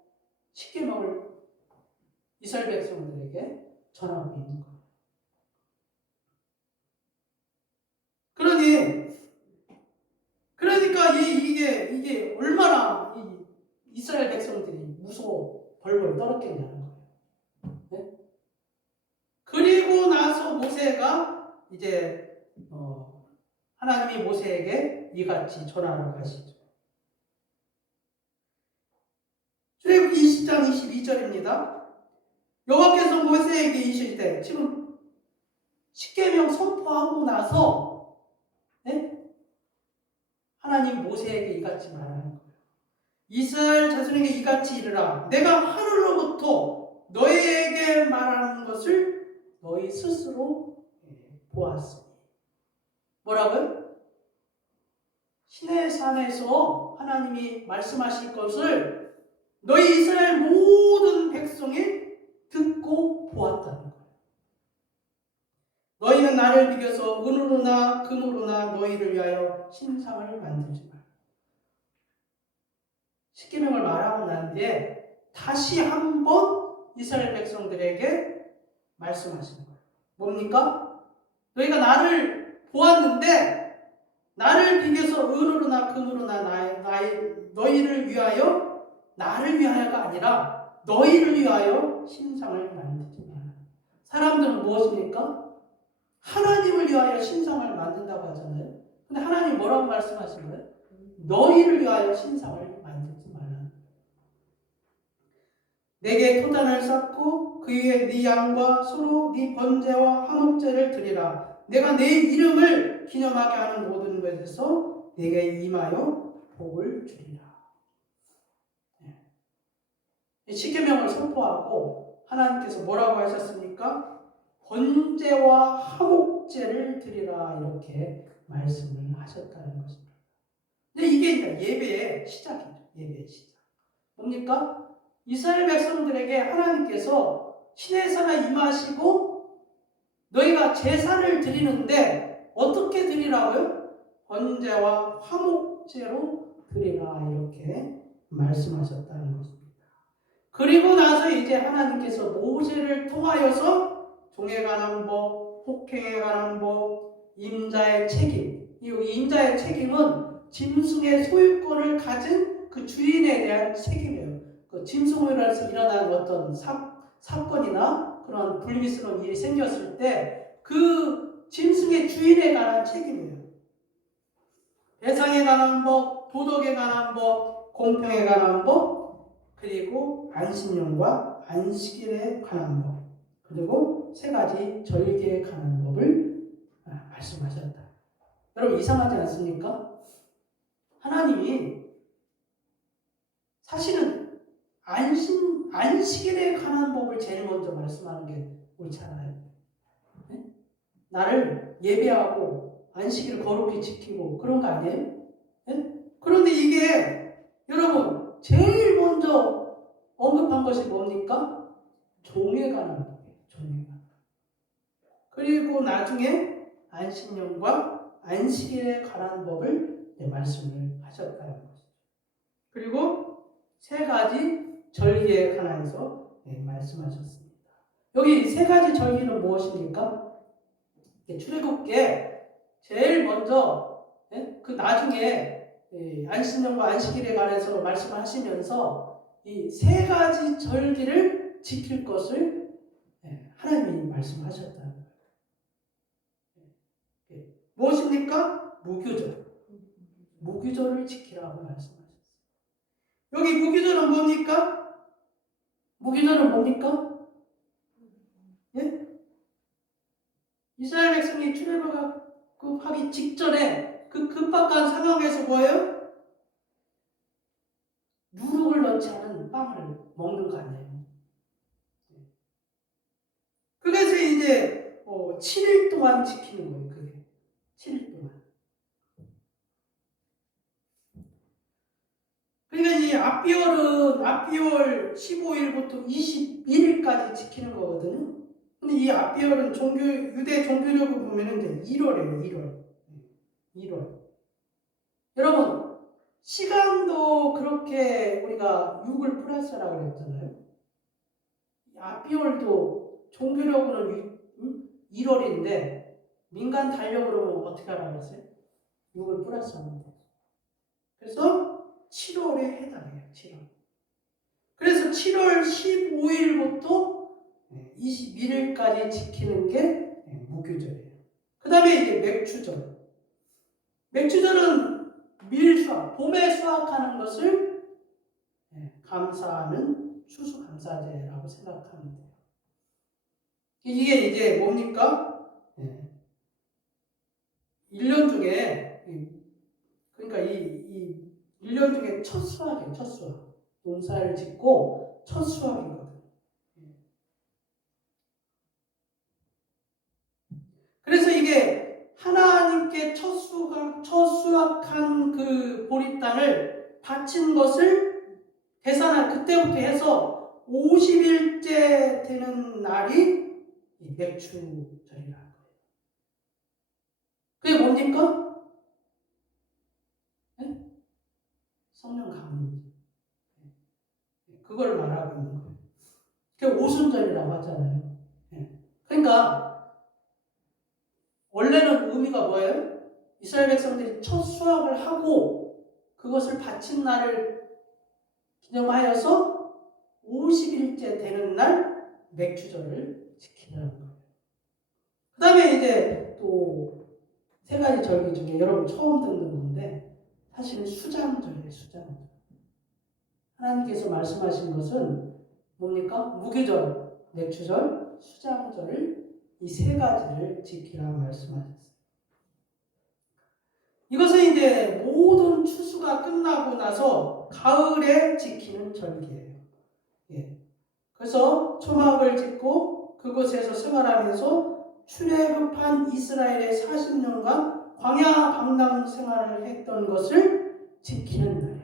십계명을 이스라엘 백성들에게 전하고 있는 거예요. 그러니까 이게 얼마나 이 이스라엘 백성들이 무서워 벌벌 떨었겠냐는 거예요. 네? 그리고 나서 모세가 이제 하나님이 모세에게 이같이 전하라고 하시죠. 출애굽 20장 22절입니다. 여호와께서 모세에게 이르실 때 지금 십계명 선포하고 나서 하나님 모세에게 이같이 말하는 거예요. 이스라엘 자손에게 이같이 이르라. 내가 하늘로부터 너희에게 말하는 것을 너희 스스로 보았으니. 뭐라고요? 시내산에서 하나님이 말씀하실 것을 너희 이스라엘 모든 백성이 듣고 보았다는 거예요. 너희는 나를 비교서 은으로나 금으로나 너희를 위하여 신상을 만들지 마. 십계명을 말하고 난 뒤에 다시 한번 이스라엘 백성들에게 말씀하시는 거예요. 뭡니까? 너희가 나를 보았는데 나를 비교서 은으로나 금으로나 너희를 위하여 나를 위하여가 아니라 너희를 위하여 신상을 만들지 마라. 사람들은 무엇입니까? 하나님을 위하여 신상을 만든다고 하잖아요. 근데 하나님 뭐라고 말씀하신 거예요? 너희를 위하여 신상을 만들지 말라. 내게 토단을 쌓고 그 위에 네 양과 소로 네 번제와 화목제를 드리라. 내가 내 이름을 기념하게 하는 모든 것에서 내게 임하여 복을 주리라. 십계명을 선포하고 하나님께서 뭐라고 하셨습니까? 번제와 화목제를 드리라 이렇게 말씀을 하셨다는 것입니다. 근데 이게 예배의 시작이죠. 예배의 시작. 뭡니까? 이스라엘 백성들에게 하나님께서 시내산에 임하시고 너희가 제사를 드리는데 어떻게 드리라고요? 번제와 화목제로 드리라 이렇게 말씀하셨다는 것입니다. 그리고 나서 이제 하나님께서 모세를 통하여서 종에 관한 법, 폭행에 관한 법, 임자의 책임. 이 임자의 책임은 짐승의 소유권을 가진 그 주인에 대한 책임이에요. 그 짐승으로 인해서 일어난 어떤 사건이나 그런 불미스러운 일이 생겼을 때 그 짐승의 주인에 관한 책임이에요. 배상에 관한 법, 도덕에 관한 법, 공평에 관한 법, 그리고 안식년과 안식일에 관한 법, 그리고 세 가지 절기에 관한 법을 말씀하셨다. 여러분 이상하지 않습니까? 하나님이 사실은 안식일에 관한 법을 제일 먼저 말씀하는 게 옳지 않아요? 네? 나를 예배하고 안식일을 거룩히 지키고 그런 거 아니에요? 네? 그런데 이게 여러분 제일 먼저 언급한 것이 뭡니까? 종에 관한 법이에요. 종에 관한. 그리고 나중에 안식년과 안식일에 관한 법을 말씀을 하셨다는 것이죠. 그리고 세 가지 절기에 관해서 말씀하셨습니다. 여기 세 가지 절기는 무엇입니까? 출애굽기에 제일 먼저 그 나중에 안식년과 안식일에 관해서 말씀하시면서 이 세 가지 절기를 지킬 것을 하나님이 말씀하셨다는 거예요. 무엇입니까? 무교절. 무교절을 지키라고 말씀하셨어요. 여기 무교절은 뭡니까? 무교절은 뭡니까? 예? 이스라엘 백성이 출애굽하기 직전에 그 급박한 상황에서 뭐예요? 누룩을 넣지 않은 빵을 먹는 거 아니에요. 그래서 이제 7일 동안 지키는 거예요. 그게 7일 동안. 그러니까 이 앞비월 15일부터 21일까지 지키는 거거든요. 근데 이 앞비월은 유대 종교력을 보면은 이제 1월이에요. 1월. 여러분, 시간도 그렇게 우리가 6을 플러스라고 그랬잖아요. 앞비월도 종교력으로는 1월인데 민간 달력으로 어떻게 하라고 했어요? 6을 플러스하면 돼요. 그래서 7월에 해당해요. 7월. 그래서 7월 15일부터 21일까지 지키는 게 무교절이에요. 그 다음에 이제 맥주절. 맥주절은 밀수확, 봄에 수확하는 것을 감사하는 추수감사제라고 생각하면 돼요. 이게 이제 뭡니까? 1년 중에, 그러니까 이 1년 중에 첫 수확이에요, 첫 수확. 농사를 짓고 첫 수확이거든요. 그래서 이게 하나님께 첫 수확한 그 보리 땅을 바친 것을 계산한 그때부터 해서 50일째 되는 날이 맥주절이라는 거예요. 그게 뭡니까? 네? 성령 강림. 그걸 말하고 있는 거예요. 그게 오순절이라고 하잖아요. 그러니까 원래는 의미가 뭐예요? 이스라엘 백성들이 첫 수확을 하고 그것을 바친 날을 기념하여서 50일째 되는 날 맥주절을 지키는 거예요. 그 다음에 이제 또 세 가지 절기 중에 여러분 처음 듣는 건데 사실은 수장절이에요. 수장절. 하나님께서 말씀하신 것은 뭡니까? 무교절, 맥주절, 수장절을 이 세 가지를 지키라 말씀하셨어요. 이것은 이제 모든 추수가 끝나고 나서 가을에 지키는 절기예요. 그래서 초막을 짓고 그곳에서 생활하면서 출애굽한 이스라엘의 40년간 광야 방랑 생활을 했던 것을 지키는 날이에요.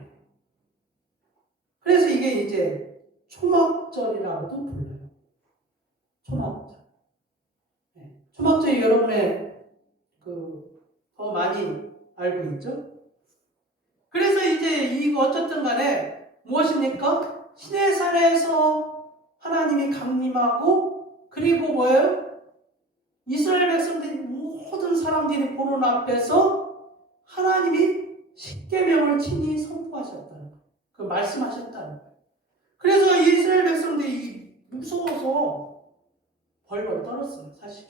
그래서 이게 이제 초막절이라고도 불러요. 초막절. 초막절이 여러분의 더 많이 알고 있죠? 그래서 이제 이거 어쨌든 간에 무엇입니까? 시내산에서 하나님이 강림하고 그리고 뭐예요? 이스라엘 백성들이 모든 사람들이 보는 앞에서 하나님이 십계명을 친히 선포하셨다는 거예요. 그 말씀하셨다는 거예요. 그래서 이스라엘 백성들이 무서워서 벌벌 떨었어요. 사실.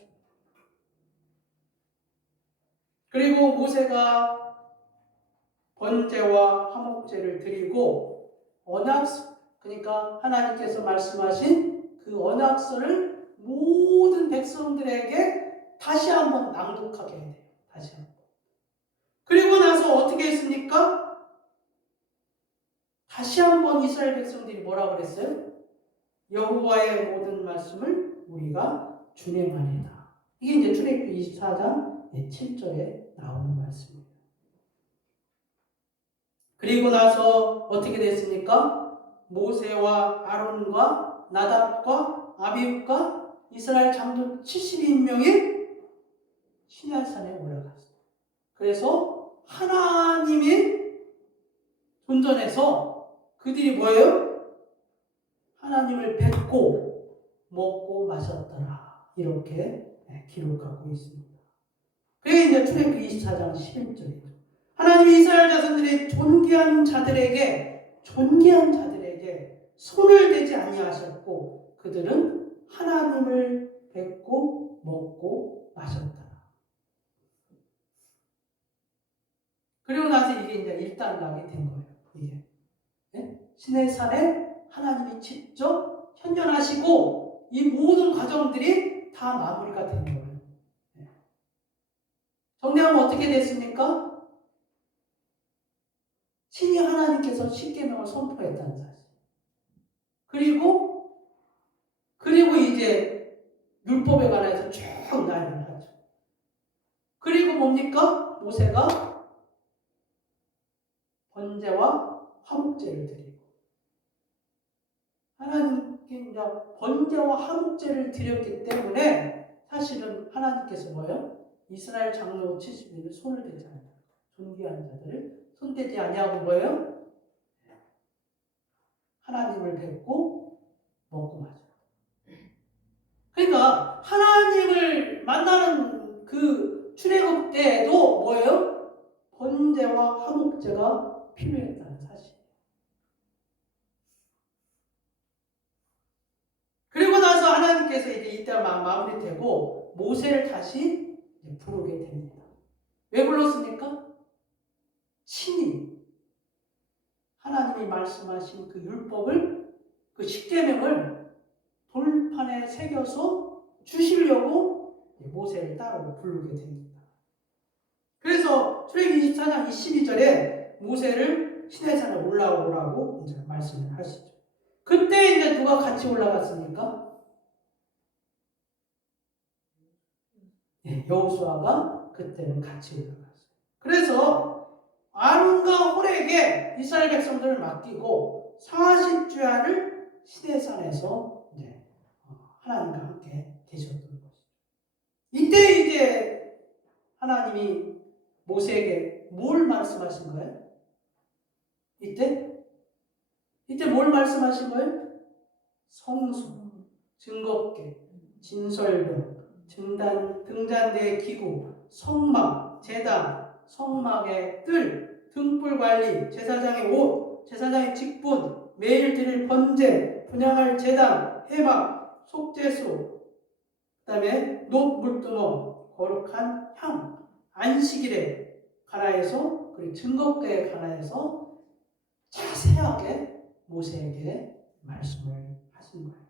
그리고 모세가 번제와 화목제를 드리고 그러니까 하나님께서 말씀하신 그 언약서를 모든 백성들에게 다시 한번 낭독하게 해야 돼요. 다시 한번. 그리고 나서 어떻게 했습니까? 다시 한번 이스라엘 백성들이 뭐라고 그랬어요? 여호와의 모든 말씀을 우리가 준행하리라. 이게 이제 출애굽기 24장 7절에 나오는 말씀입니다. 그리고 나서 어떻게 됐습니까? 모세와 아론과 나답과 아비후가 이스라엘 장로 70인명이 시내산에 올라갔어요. 그래서 하나님이 존전해서 그들이 뭐예요? 하나님을 뵙고 먹고 마셨더라. 이렇게 기록하고 있습니다. 그게 이제 출애굽기 24장 11절이죠. 하나님이 이스라엘 자손들의 존귀한 자들에게 손을 대지 아니하셨고 그들은 하나님을 뵙고 먹고 마셨다. 그리고 나서 이게 이제 일단락이 된 거예요. 이게 시내산에 하나님이 직접 현존하시고 이 모든 과정들이 다 마무리가 된 거예요. 정리하면 어떻게 됐습니까? 신이 하나님께서 십계명을 선포했다는 사실. 그리고 이제 율법에 관해서 쭉 나열을 하죠. 그리고 뭡니까? 모세가 번제와 화목제를 드리고 하나님께 이제 번제와 화목제를 드렸기 때문에 사실은 하나님께서 뭐예요? 이스라엘 장로 70인을 손을 대지 않는다. 존귀한 자들을 손대지 아니하고 뭐예요? 하나님을 뵙고 먹고 마셔. 그러니까 하나님을 만나는 그 출애굽 때에도 뭐예요? 번제와 화목제가 필요했다는 사실. 그리고 나서 하나님께서 이제 이때 마무리되고 모세를 다시 부르게 됩니다. 왜 불렀습니까? 신이 하나님이 말씀하신 그 율법을, 그 십계명을 돌판에 새겨서 주시려고 모세를 따로 부르게 됩니다. 그래서 출애굽기 24장 22절에 모세를 시내산에 올라오라고 이제 말씀을 하시죠. 그때 이제 누가 같이 올라갔습니까? 여호수아가 그때는 같이 올라갔어요. 그래서 아론과 홀에게 이스라엘 백성들을 맡기고 40주야를 시내산에서 이제 하나님과 함께 계셨던 것이죠. 이때 이제 하나님이 모세에게 뭘 말씀하신 거예요? 이때 뭘 말씀하신 거예요? 성소, 증거궤, 진설병, 등잔대 기구, 성막, 제단, 성막의 뜰, 등불 관리, 제사장의 옷, 제사장의 직분, 매일 드릴 번제, 분향할 제단, 회막, 속죄소, 그 다음에 높 물두멍, 거룩한 향, 안식일에 관하여서 그리고 증거궤에 관하여서 자세하게 모세에게 말씀을 하신 거예요.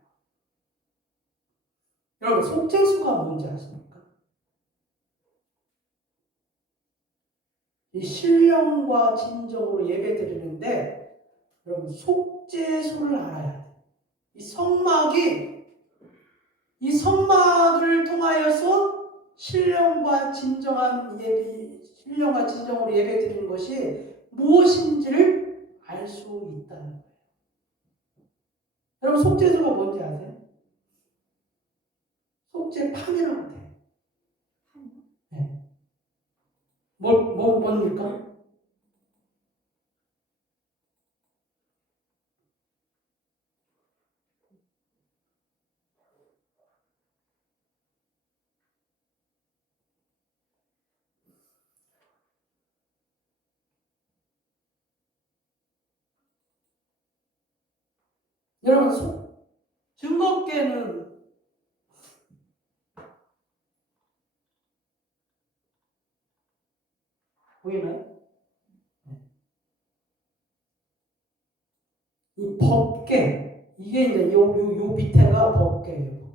여러분, 속죄수가 뭔지 아십니까? 이 신령과 진정으로 예배드리는데 여러분 속죄수를 알아야 돼요. 이 성막을 통하여서 신령과 진정으로 예배드리는 것이 무엇인지를 알 수 있다는 거예요. 여러분 속죄수가 뭔지 아세요? 속죄판이라고 돼요. 네. 뭡니까? 여러분 증거궤는 보이나요? 이 법궤, 이게 이제 요 밑에가 법궤예요.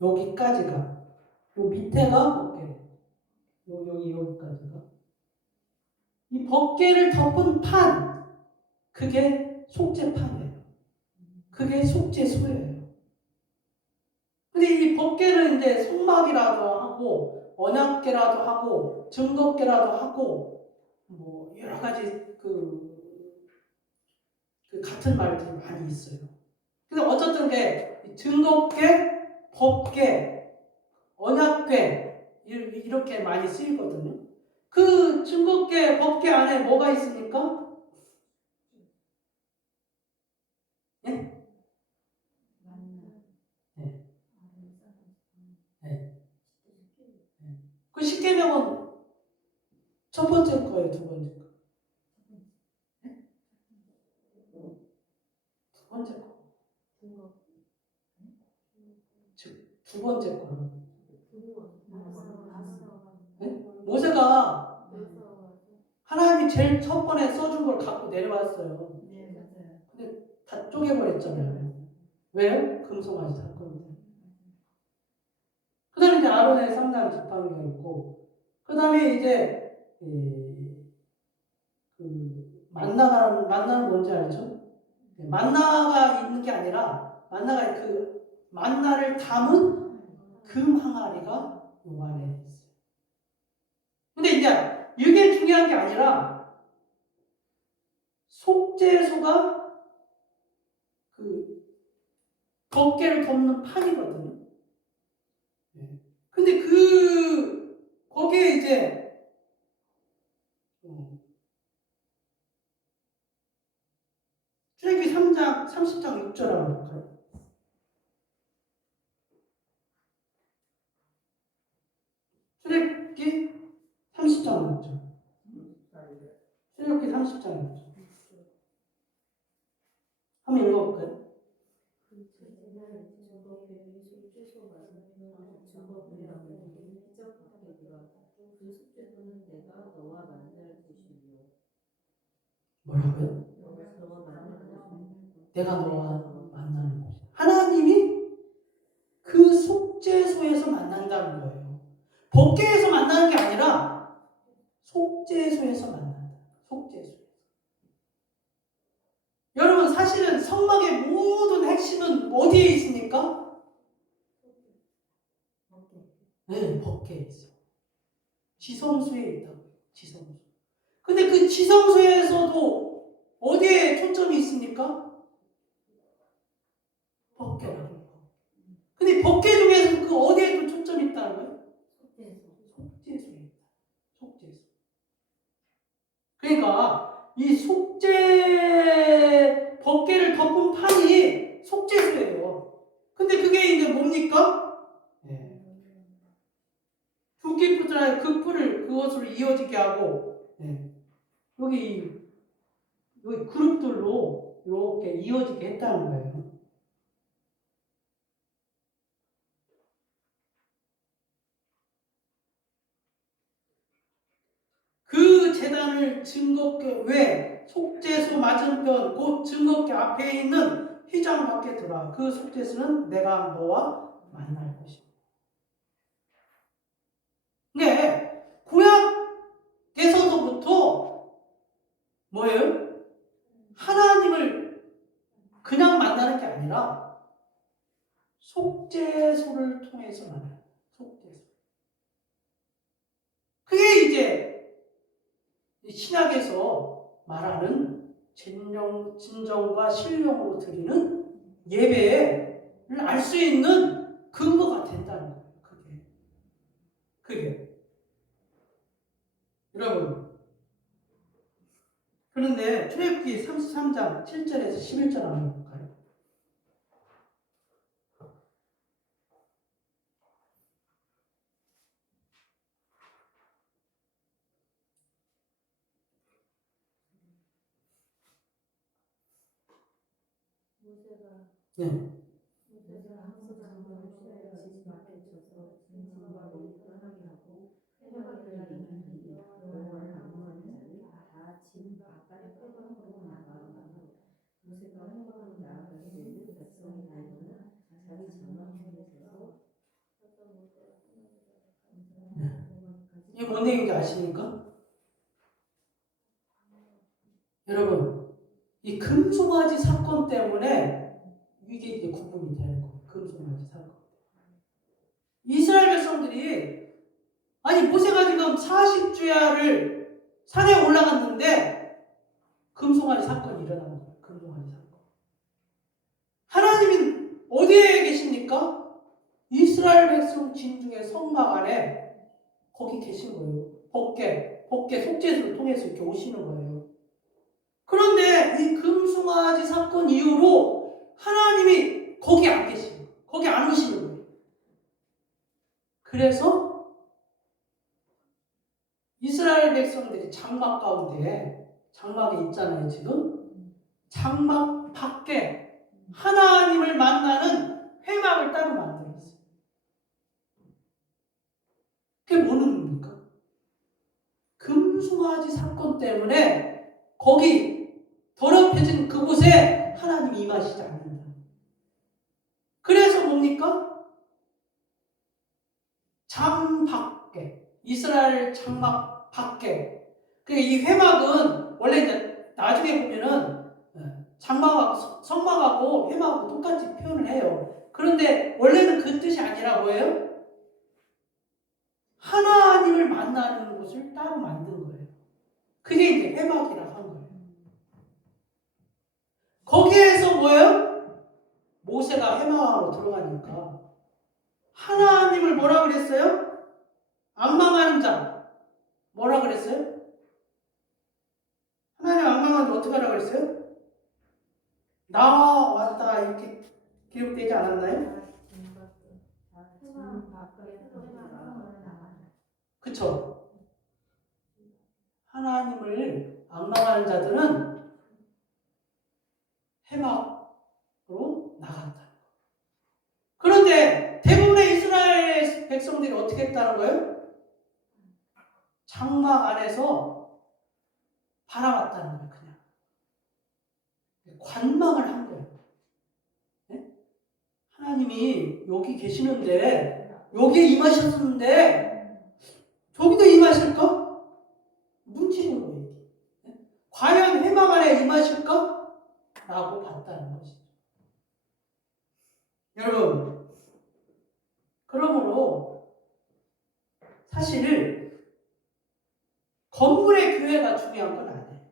여기까지가, 요 밑에가 법궤, 여기까지가. 이 법궤를 덮은 판, 그게 속죄판이에요. 그게 속죄소예요. 근데 이 법궤는 그거를 이제 성막이라도 하고 언약궤라도 하고 증거궤라도 하고 뭐 여러 가지 그 같은 말들이 많이 있어요. 그래서 어쨌든 게 증거궤, 법궤, 언약궤 이렇게 많이 쓰이거든요. 그 증거궤, 법궤 안에 뭐가 있습니까? 예? 네. 네. 그 십계명은 첫 번째 거예요, 두 번째 거? 두 번째 거. 즉, 두 번째 거. 네? 모세가 하나님이 제일 첫 번에 써준 걸 갖고 내려왔어요. 근데 다 쪼개버렸잖아요. 왜요? 금송아지 사건 때문에. 그 다음에 이제 아론의 3단 지팡이가 있고, 그 다음에 이제, 만나는 뭔지 알죠? 만나가 있는 게 아니라, 만나를 담은 금 항아리가 요 안에 있어요. 근데 이제, 이게 중요한 게 아니라, 속죄소가 덮개를 덮는 판이거든요. 근데 거기에 이제, 출애굽기 3장 30장 6절 한번 볼까요? 출애굽기 30장 6절. 출애굽기 30장 6절. 한번 읽어볼까요? 뭐라고요? 내가 너와 만나는 곳. 하나님이 그 속죄소에서 만난다는 거예요. 법궤에서 만나는 게 아니라 속죄소에서 만난다. 속죄소. 여러분 사실은 성막의 모든 핵심은 어디에 있습니까? 네, 법궤에 있어요. 지성소에 있다고요. 지성소. 근데 그 지성소에서도 어디에 초점이 있습니까? 법궤라고요. 근데 법궤 중에서 그 어디에 또 초점이 있다는 거예요? 속죄소에 있다. 속죄소. 그러니까 이 속죄 법궤를 덮은 판이 속죄소예요. 근데 그게 이제 뭡니까? 네. 두끼풀 그 뿔을 그것으로 이어지게 하고 여기 그룹들로 이렇게 이어지게 했다는 거예요. 그 제단을 증거궤 왜 속죄소 맞은편 곧 증거궤 앞에 있는 휘장 밖에 들어와. 그 속죄소는 내가 너와 만날 것이다. 근데 구약에서부터 뭐예요? 하나님을 그냥 만나는 게 아니라 속죄소를 통해서 만나요. 속죄소. 그게 이제 신약에서 말하는 진정과 신령으로 드리는 예배를 알 수 있는 근거가 된다는 거예요. 그게. 여러분. 그런데 출애굽기 33장 7절에서 11절 한번 볼까요? 네. 이게 뭔 내용인지 아십니까? 여러분, 이 금송아지 사건 때문에 이게 이제 구분이 되는 거예요. 금송아지 사건. 이스라엘 백성들이 아니 모세가 지금 40주야를 산에 올라갔는데 금송아지 사건이 일어난 거예요. 금송아지 사건. 하나님은 어디에 계십니까? 이스라엘 백성 진중의 성막 안에 거기 계신 거예요. 법계 속죄소를 통해서 이렇게 오시는 거예요. 그런데 이 금송아지 사건 이후로 하나님이 거기 안 계시고 거기 안 오시는 거예요. 그래서 이스라엘 백성들이 장막 가운데 장막에 있잖아요. 지금 장막 밖에 하나님을 만나는 회막을 따로 만들었어요. 그게 뭐는 의미입니까? 금송아지 사건 때문에 거기 더럽혀진 그곳에 하나님이 임하시지 않는다. 그래서 뭡니까? 장 밖에, 이스라엘 장막 밖에. 이 회막은 원래 이제 나중에 보면은 장막하고 성막하고 회막하고 똑같이 표현을 해요. 그런데 원래는 그 뜻이 아니라 뭐예요? 하나님을 만나는 곳을 따로 만든 거예요. 그게 이제 회막이라고 한 거예요. 거기에서 뭐예요? 모세가 회막으로 들어가니까 하나님을 뭐라 그랬어요? 앙망하는 자. 뭐라 그랬어요? 하나님 앙망하는 자 어떻게 하라고 그랬어요? 나왔다 이렇게 기록되지 않았나요? 그쵸? 하나님을 앙망하는 자들은 회막으로 나간다. 그런데 대부분의 이스라엘 백성들이 어떻게 했다는 거예요? 장막 안에서 바라봤다는 거예요. 그냥 관망을 한 거예요. 네? 하나님이 여기 계시는데 여기에 임하셨는데 저기도 임하실까? 뭉치는 거예요. 네? 과연 회막 안에 임하실까? 라고 봤다는 것이죠. 여러분, 그러므로 사실 건물의 교회가 중요한 건 아니에요.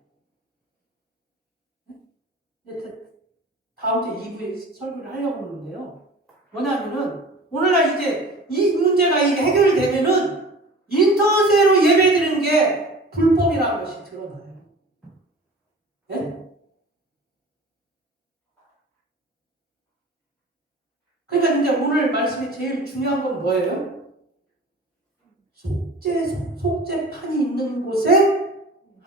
다음 주에 2부에 설교를 하려고 하는데요. 뭐냐면은 오늘날 이제 이 문제가 이게 해결되면은 인터넷으로 예배드리는 게 불법이라는 것이 드러나요. 네? 그러니까 이제 오늘 말씀이 제일 중요한 건 뭐예요? 속죄판이 있는 곳에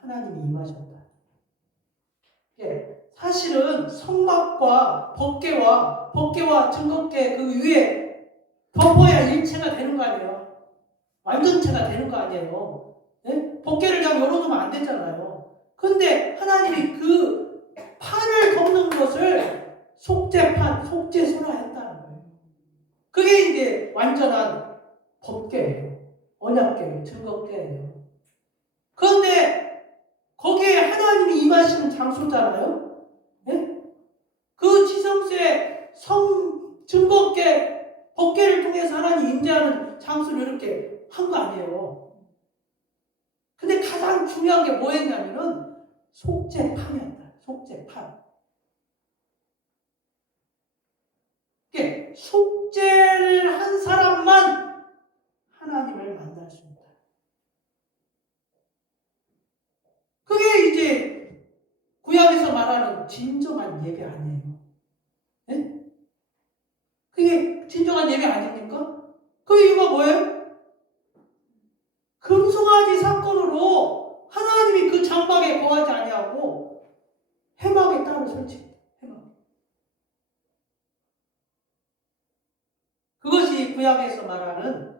하나님이 임하셨다. 예, 사실은 성막과 법궤와 증거궤 그 위에 덮어야 일체가 되는 거 아니에요? 완전체가 되는 거 아니에요? 예? 법궤를 그냥 열어놓으면 안 되잖아요. 근데 하나님이 그 판을 덮는 것을 속죄소라 했다는 거예요. 그게 이제 완전한 법궤예요. 언약궤예요. 증거궤예요. 그런데 거기에 하나님이 임하시는 장소잖아요. 네? 그 지성소의 증거궤, 법궤를 통해서 하나님 임재하는 장소를 이렇게 한 거 아니에요. 근데 가장 중요한 게 뭐였냐면은 속죄판이었다. 속죄판. 이게 속죄를 한 사람만 하나님을 만날 수 있다. 그게 이제 구약에서 말하는 진정한 예배 아니에요. 네? 그게 진정한 예배 아닙니까? 그 이유가 뭐예요? 금송아지 사건으로 하나님이 그 장막에 거하지 아니하고 회막에 따로 설치했다. 회막. 그것이 구약에서 말하는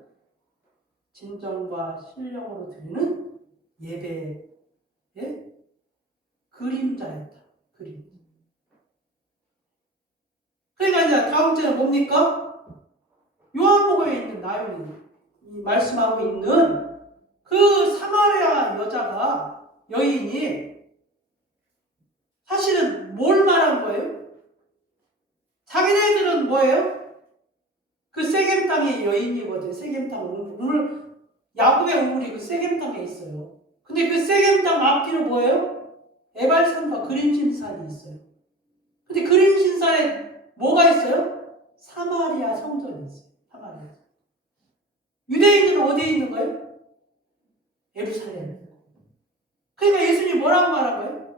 진정과 신령으로 드리는 예배의 그림자였다. 그림자. 그러니까 이제 다음 주에는 뭡니까? 요한복음에 있는 나연이 말씀하고 있는 그 사마리아 여인이 사실은 뭘 말한 거예요? 자기네들은 뭐예요? 그 세겜 땅이 여인이거든. 세겜 땅 우물, 야곱의 우물이 그 세겜 땅에 있어요. 근데 그 세겜 땅 앞뒤로 뭐예요? 에발산과 그림신산이 있어요. 근데 그림신산에 뭐가 있어요? 사마리아 성전이 있어요. 사마리아. 유대인들은 어디에 있는 거예요? 예루살렘. 그러니까 예수님이 뭐라고 말한 거예요?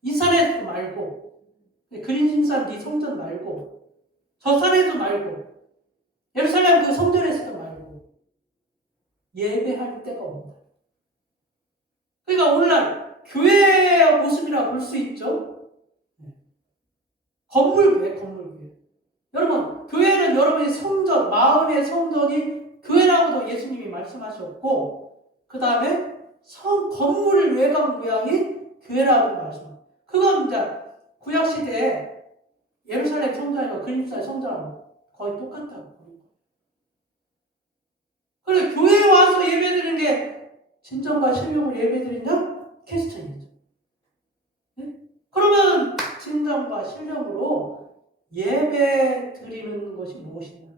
이 산에 말고, 그림신산 네 성전 말고, 저 산에도 말고, 예루살렘 그 성전에서도 말고, 예배할 때가 온다. 그러니까 오늘날 교회의 모습이라고 볼 수 있죠. 건물교회, 건물교회. 여러분, 교회는 여러분의 성전, 마음의 성전이 교회라고도 예수님이 말씀하셨고, 그 다음에 건물 외관 모양이 교회라고 말씀합니다. 그건 이제 구약시대에 예루살렘 성전과 그림사의 성전하고 거의 똑같다고. 그래, 교회에 와서 예배드리는 게 진정과 신령으로 예배드리냐? 퀘스천이죠. 네? 그러면 진정과 신령으로 예배드리는 것이 무엇이냐?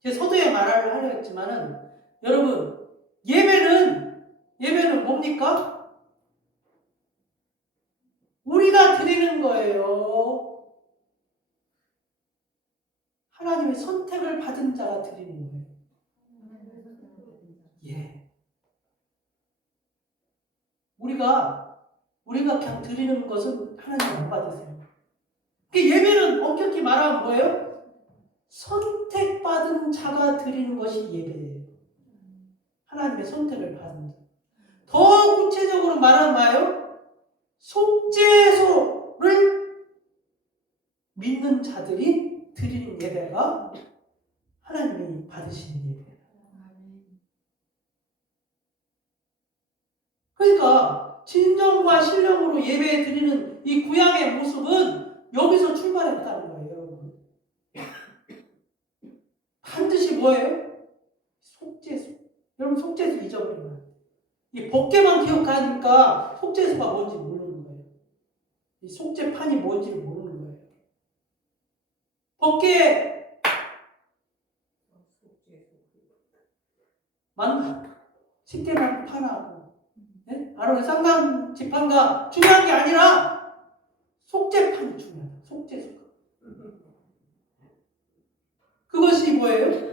제 서두에 말을 하려 했지만은 여러분, 예배는 뭡니까? 우리가 드리는 거예요. 하나님의 선택을 받은 자가 드리는 거예요. 예. 우리가 그냥 드리는 것은 하나님 안 받으세요. 예배는 엄격히 말하면 뭐예요? 선택받은 자가 드리는 것이 예배예요. 하나님의 선택을 받은 자. 더 구체적으로 말하면 뭐예요? 속죄소를 믿는 자들이 드리는 예배가 하나님이 받으시는 예배예요. 그러니까 진정과 신령으로 예배 드리는 이 구약의 모습은 여기서 출발했다는 거예요, 여러분. 반드시 뭐예요? 속죄소. 여러분, 속죄소 잊어버리면 안 돼요. 이 법궤만 기억하니까 속죄소가 뭔지 모르는 거예요. 이 속죄판이 뭔지를 모르는 거예요. 법궤 십계만 판하고, 네? 아론의 쌍난 지판가 중요한 게 아니라 속죄판이 중요하다. 속죄소가. 그것이 뭐예요?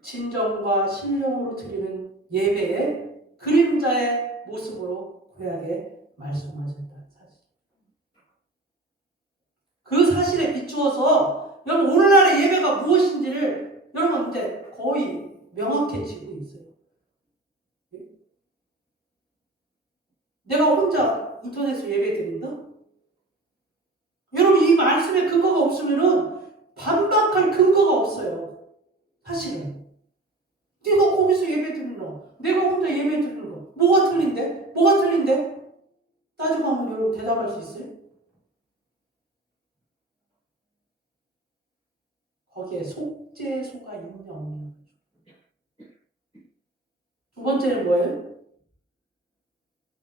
진정과 신령으로 드리는 예배의 그림자의 모습으로 구약에 말씀하셨다는 사실. 그 사실에 비추어서 여러분 오늘날의 예배가 무엇인지를 여러분 이제 거의 명확해지고 있어요. 내가 혼자 인터넷으로 예배 드린다? 여러분 이 말씀에 근거가 없으면은 반박할 근거가 없어요. 사실은. 네가 거기서 예배 드리나? 내가 혼자 예배 드리는 거. 뭐가 틀린데? 뭐가 틀린데? 따지고 한번 여러분 대답할 수 있어요? 거기에 속죄소가 있냐 없냐. 두 번째는 뭐예요?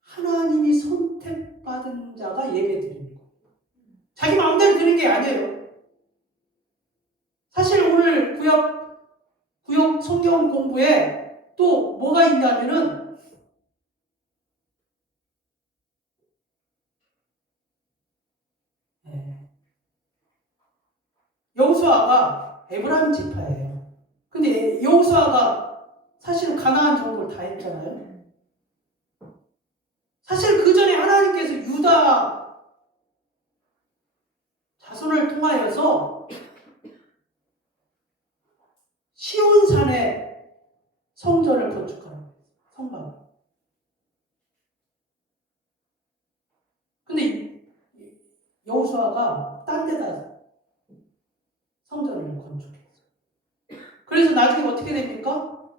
하나님이 선택받은 자가 예배 드리는 거예요. 자기 마음대로 드리는 게 아니에요. 사실 오늘 구역 성경 공부에 또 뭐가 있냐면은 여호수아가 에브라임 지파예요. 근데 여호수아가 사실은 가나안 정복을 다 했잖아요. 사실 그 전에 하나님께서 유다 자손을 통하여서 시온산에 성전을 건축하는 성막. 근데 여호수아가 딴 데다 성전을 건축했어요. 그래서 나중에 어떻게 됩니까?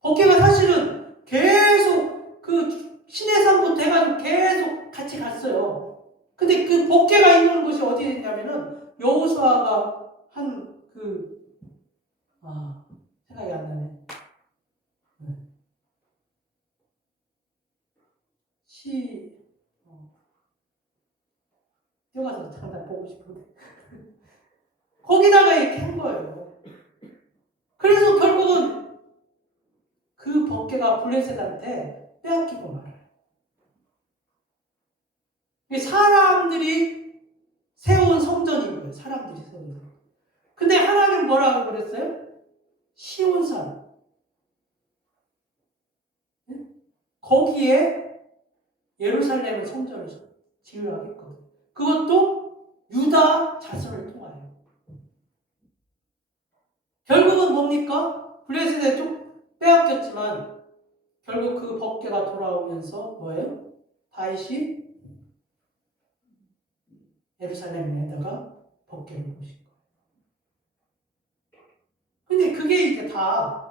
법궤가 사실은 계속 그 시내산부터 해가지고 계속 같이 갔어요. 근데 그 법궤가 있는 곳이 어디에 있냐면은 여호수아가 한 생각이 안 나네. 뛰어가서 잠깐 보고 싶은데 거기다가 이렇게 한 거예요. 그래서 결국은 그 법궤가 블레셋한테 빼앗기고 말아요. 사람들이 세운 성전인 거예요. 사람들이 세운 성전. 근데 하나님 뭐라고 그랬어요? 시온산. 거기에 예루살렘 성전을 지으려고 했거든요. 그것도 유다 자손을 통하여. 결국은 뭡니까? 블레셋에 좀 빼앗겼지만 결국 그 법궤가 돌아오면서 뭐예요? 다윗이 예루살렘에다가 법궤를 모신 거예요. 근데 그게 이제 다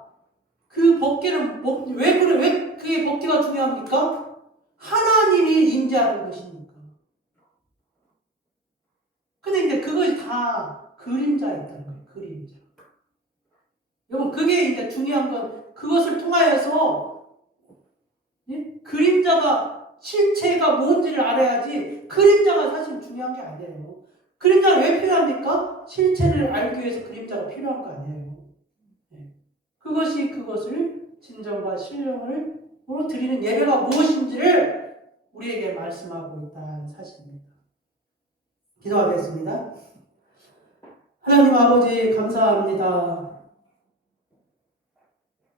그 법궤는 왜 그래? 왜 그게 법궤가 중요합니까? 하나님이 임재하는 것이니까. 근데 이제 그것이 다 그림자였다는 거예요. 그림자. 여러분 그게 이제 중요한 건 그것을 통하여서 그림자가 실체가 뭔지를 알아야지 그림자가 사실 중요한 게 아니에요. 그림자가 왜 필요합니까? 실체를 알기 위해서 그림자가 필요한 거 아니에요. 그것이 그것을 진정과 신령으로 드리는 예배가 무엇인지를 우리에게 말씀하고 있다는 사실입니다. 기도하겠습니다. 하나님 아버지 감사합니다.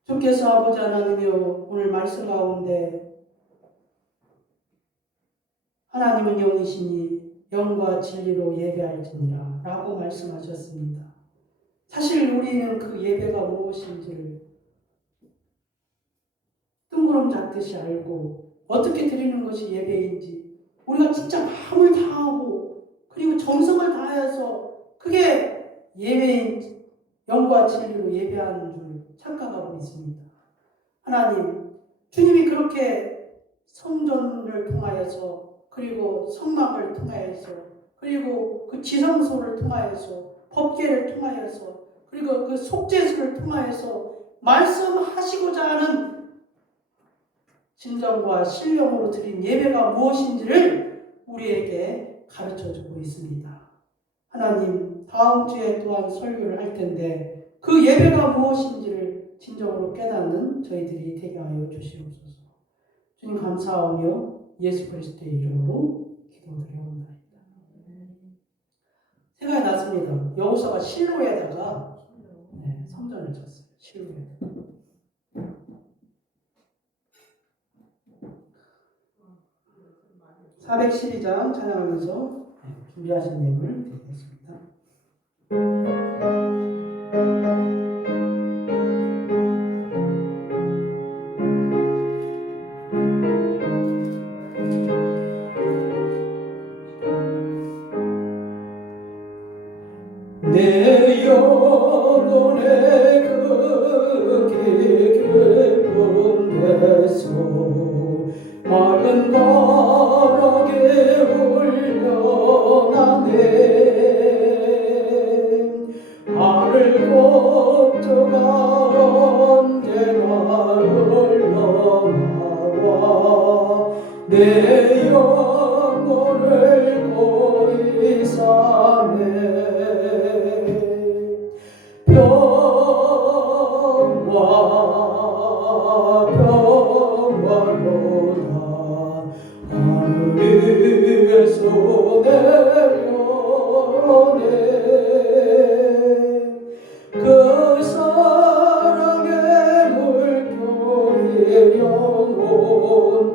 주께서 아버지 하나님이여 오늘 말씀 가운데 하나님은 영이시니 영과 진리로 예배할지니라 라고 말씀하셨습니다. 사실 우리는 그 예배가 무엇인지를 뜬구름 잡듯이 알고 어떻게 드리는 것이 예배인지 우리가 진짜 마음을 다하고 그리고 정성을 다해서 그게 예배인 영과 진리로 예배하는 줄 착각하고 있습니다. 하나님, 주님이 그렇게 성전을 통하여서 그리고 성막을 통하여서 그리고 그 지성소를 통하여서 법궤를 통하여서 그리고 그 속죄소를 통하여서 말씀하시고자 하는 진정과 신령으로 드린 예배가 무엇인지를 우리에게 가르쳐주고 있습니다. 하나님, 다음 주에 또한 설교를 할 텐데 그 예배가 무엇인지를 진정으로 깨닫는 저희들이 되게 하여 주시옵소서. 주님 감사하며 예수 그리스도의 이름으로 기도드려옵나이다. 생각이 났습니다. 여호수아가 실로에다가 성전을 쳤어요. 실로에. 412장 찬양하면서 준비하신 예물 드리겠습니다. 내 영혼의 그 깊은 데서 마른 바람에 울려나네 하늘 꼭저가 언제나 흘러나와 내 영혼을 고이 사네 평화로다 하늘에서 내려오네 그 사랑의 물결이 영원토록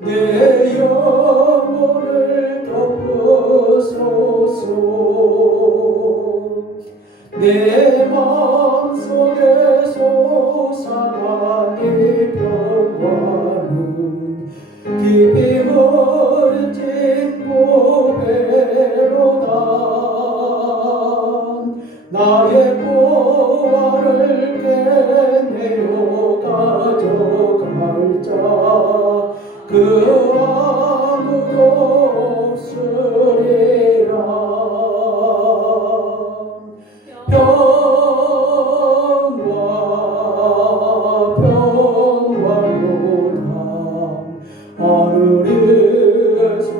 내 영혼을 덮으소서 내 마음속에 솟아난 이 평화는 깊이 멋진 보배로다 나의 보화를 깨내어 가져갈 자 그 아무도 없으리라 평화로다 하늘에서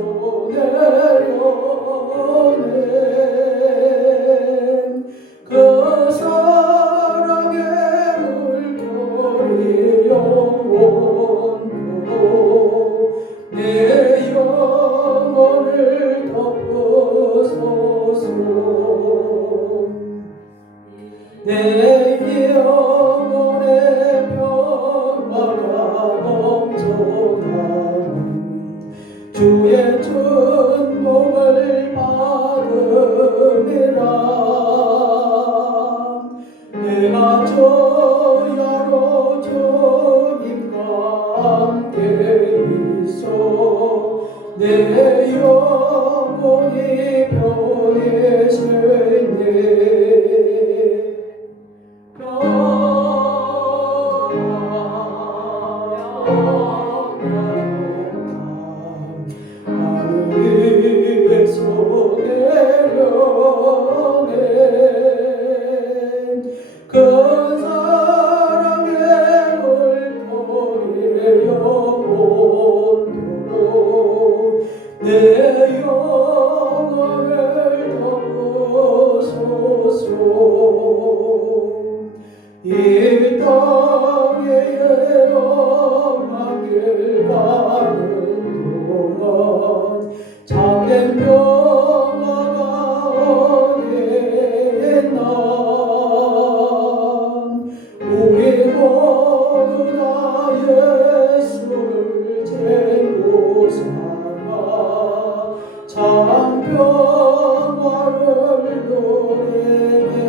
내 영혼을 덮으소서. 이 땅에 여행하길 가는 동안 참된 평화가 어디에 있나. 우리 모두 다 예수를 재고 삼아 참 평화를 노래했네.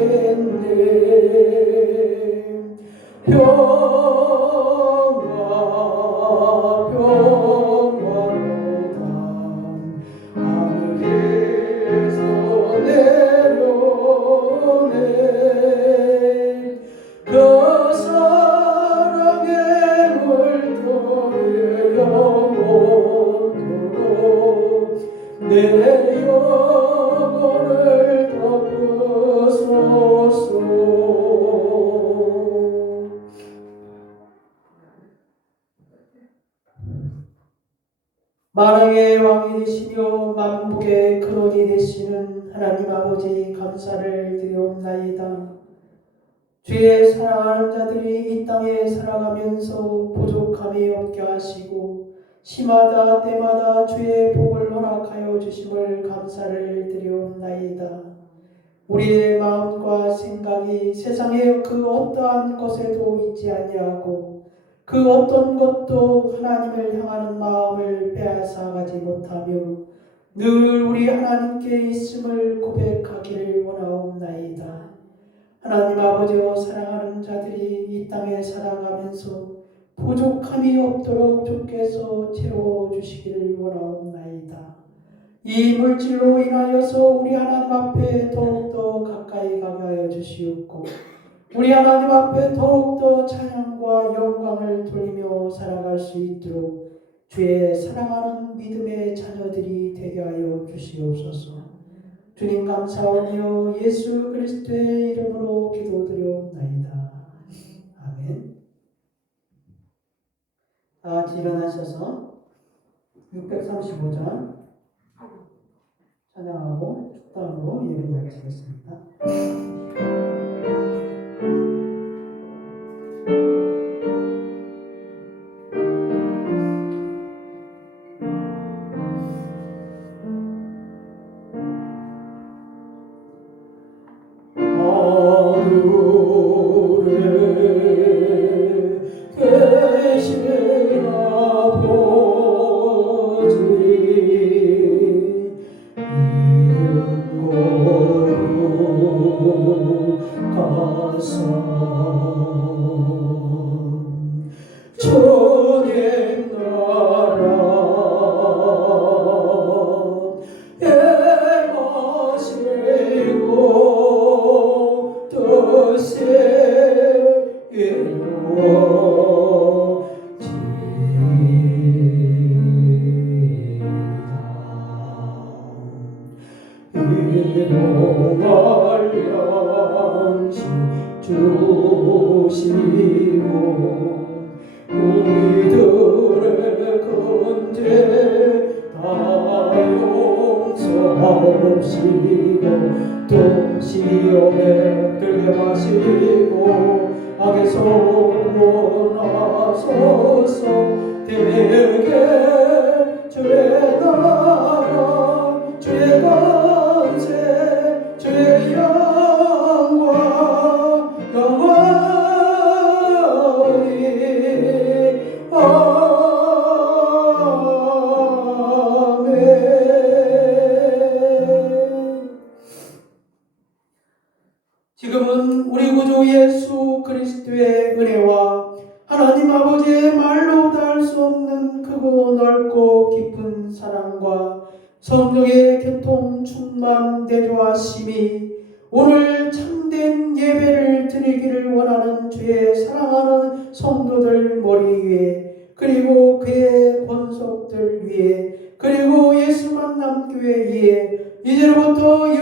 평화 평화로다 하늘에서 내려오네. 그 사랑의 물결에 영원토록 내 영혼을 덮으소서. 만왕의 왕이 되시며 만복의 근원이 되시는 하나님 아버지 감사를 드리옵나이다. 주의 사랑하는 자들이 이 땅에 살아가면서 부족함이 없게 하시고 시마다 때마다 주의 복을 허락하여 주심을 감사를 드리옵나이다. 우리의 마음과 생각이 세상의 그 어떠한 것에도 있지 아니하고 그 어떤 것도 하나님을 향하는 마음을 빼앗아가지 못하며 늘 우리 하나님께 있음을 고백하기를 원하옵나이다. 하나님 아버지여, 사랑하는 자들이 이 땅에 살아가면서 부족함이 없도록 주께서 채워주시기를 원하옵나이다. 이 물질로 인하여서 우리 하나님 앞에 더욱더 가까이 가게 하여 주시옵고 우리 하나님 앞에 더욱더 찬양과 영광을 돌리며 살아갈 수 있도록 주의 사랑하는 믿음의 자녀들이 되게 하여 주시옵소서. 주님 감사하며 예수 그리스도의 이름으로 기도드려옵나이다. 아멘. 다 같이 일어나셔서 635장 찬양하고 축도함으로 예배 마치겠습니다. 주님 나라 애마시고 뜻이 이루어지다. 이동할 양식 주시고 우리들의 건재 다 용서하옵시고 또 시험에 들게 마시고 악에서 구원하소서. 대개 주의 나라 주의 권세 주의 영광 영원히 아멘. 지금은 우리 구주 예수 그리스도의 은혜와 하나님 아버지의 말로 다 할 수 없는 크고 넓고 깊은 사랑과 성령의 교통 충만 대조하심이 오늘 참된 예배를 드리기를 원하는 주의 사랑하는 성도들 머리 위에, 그리고 그의 권속들 위에, 그리고 예수 만남 교회 위에 이제로부터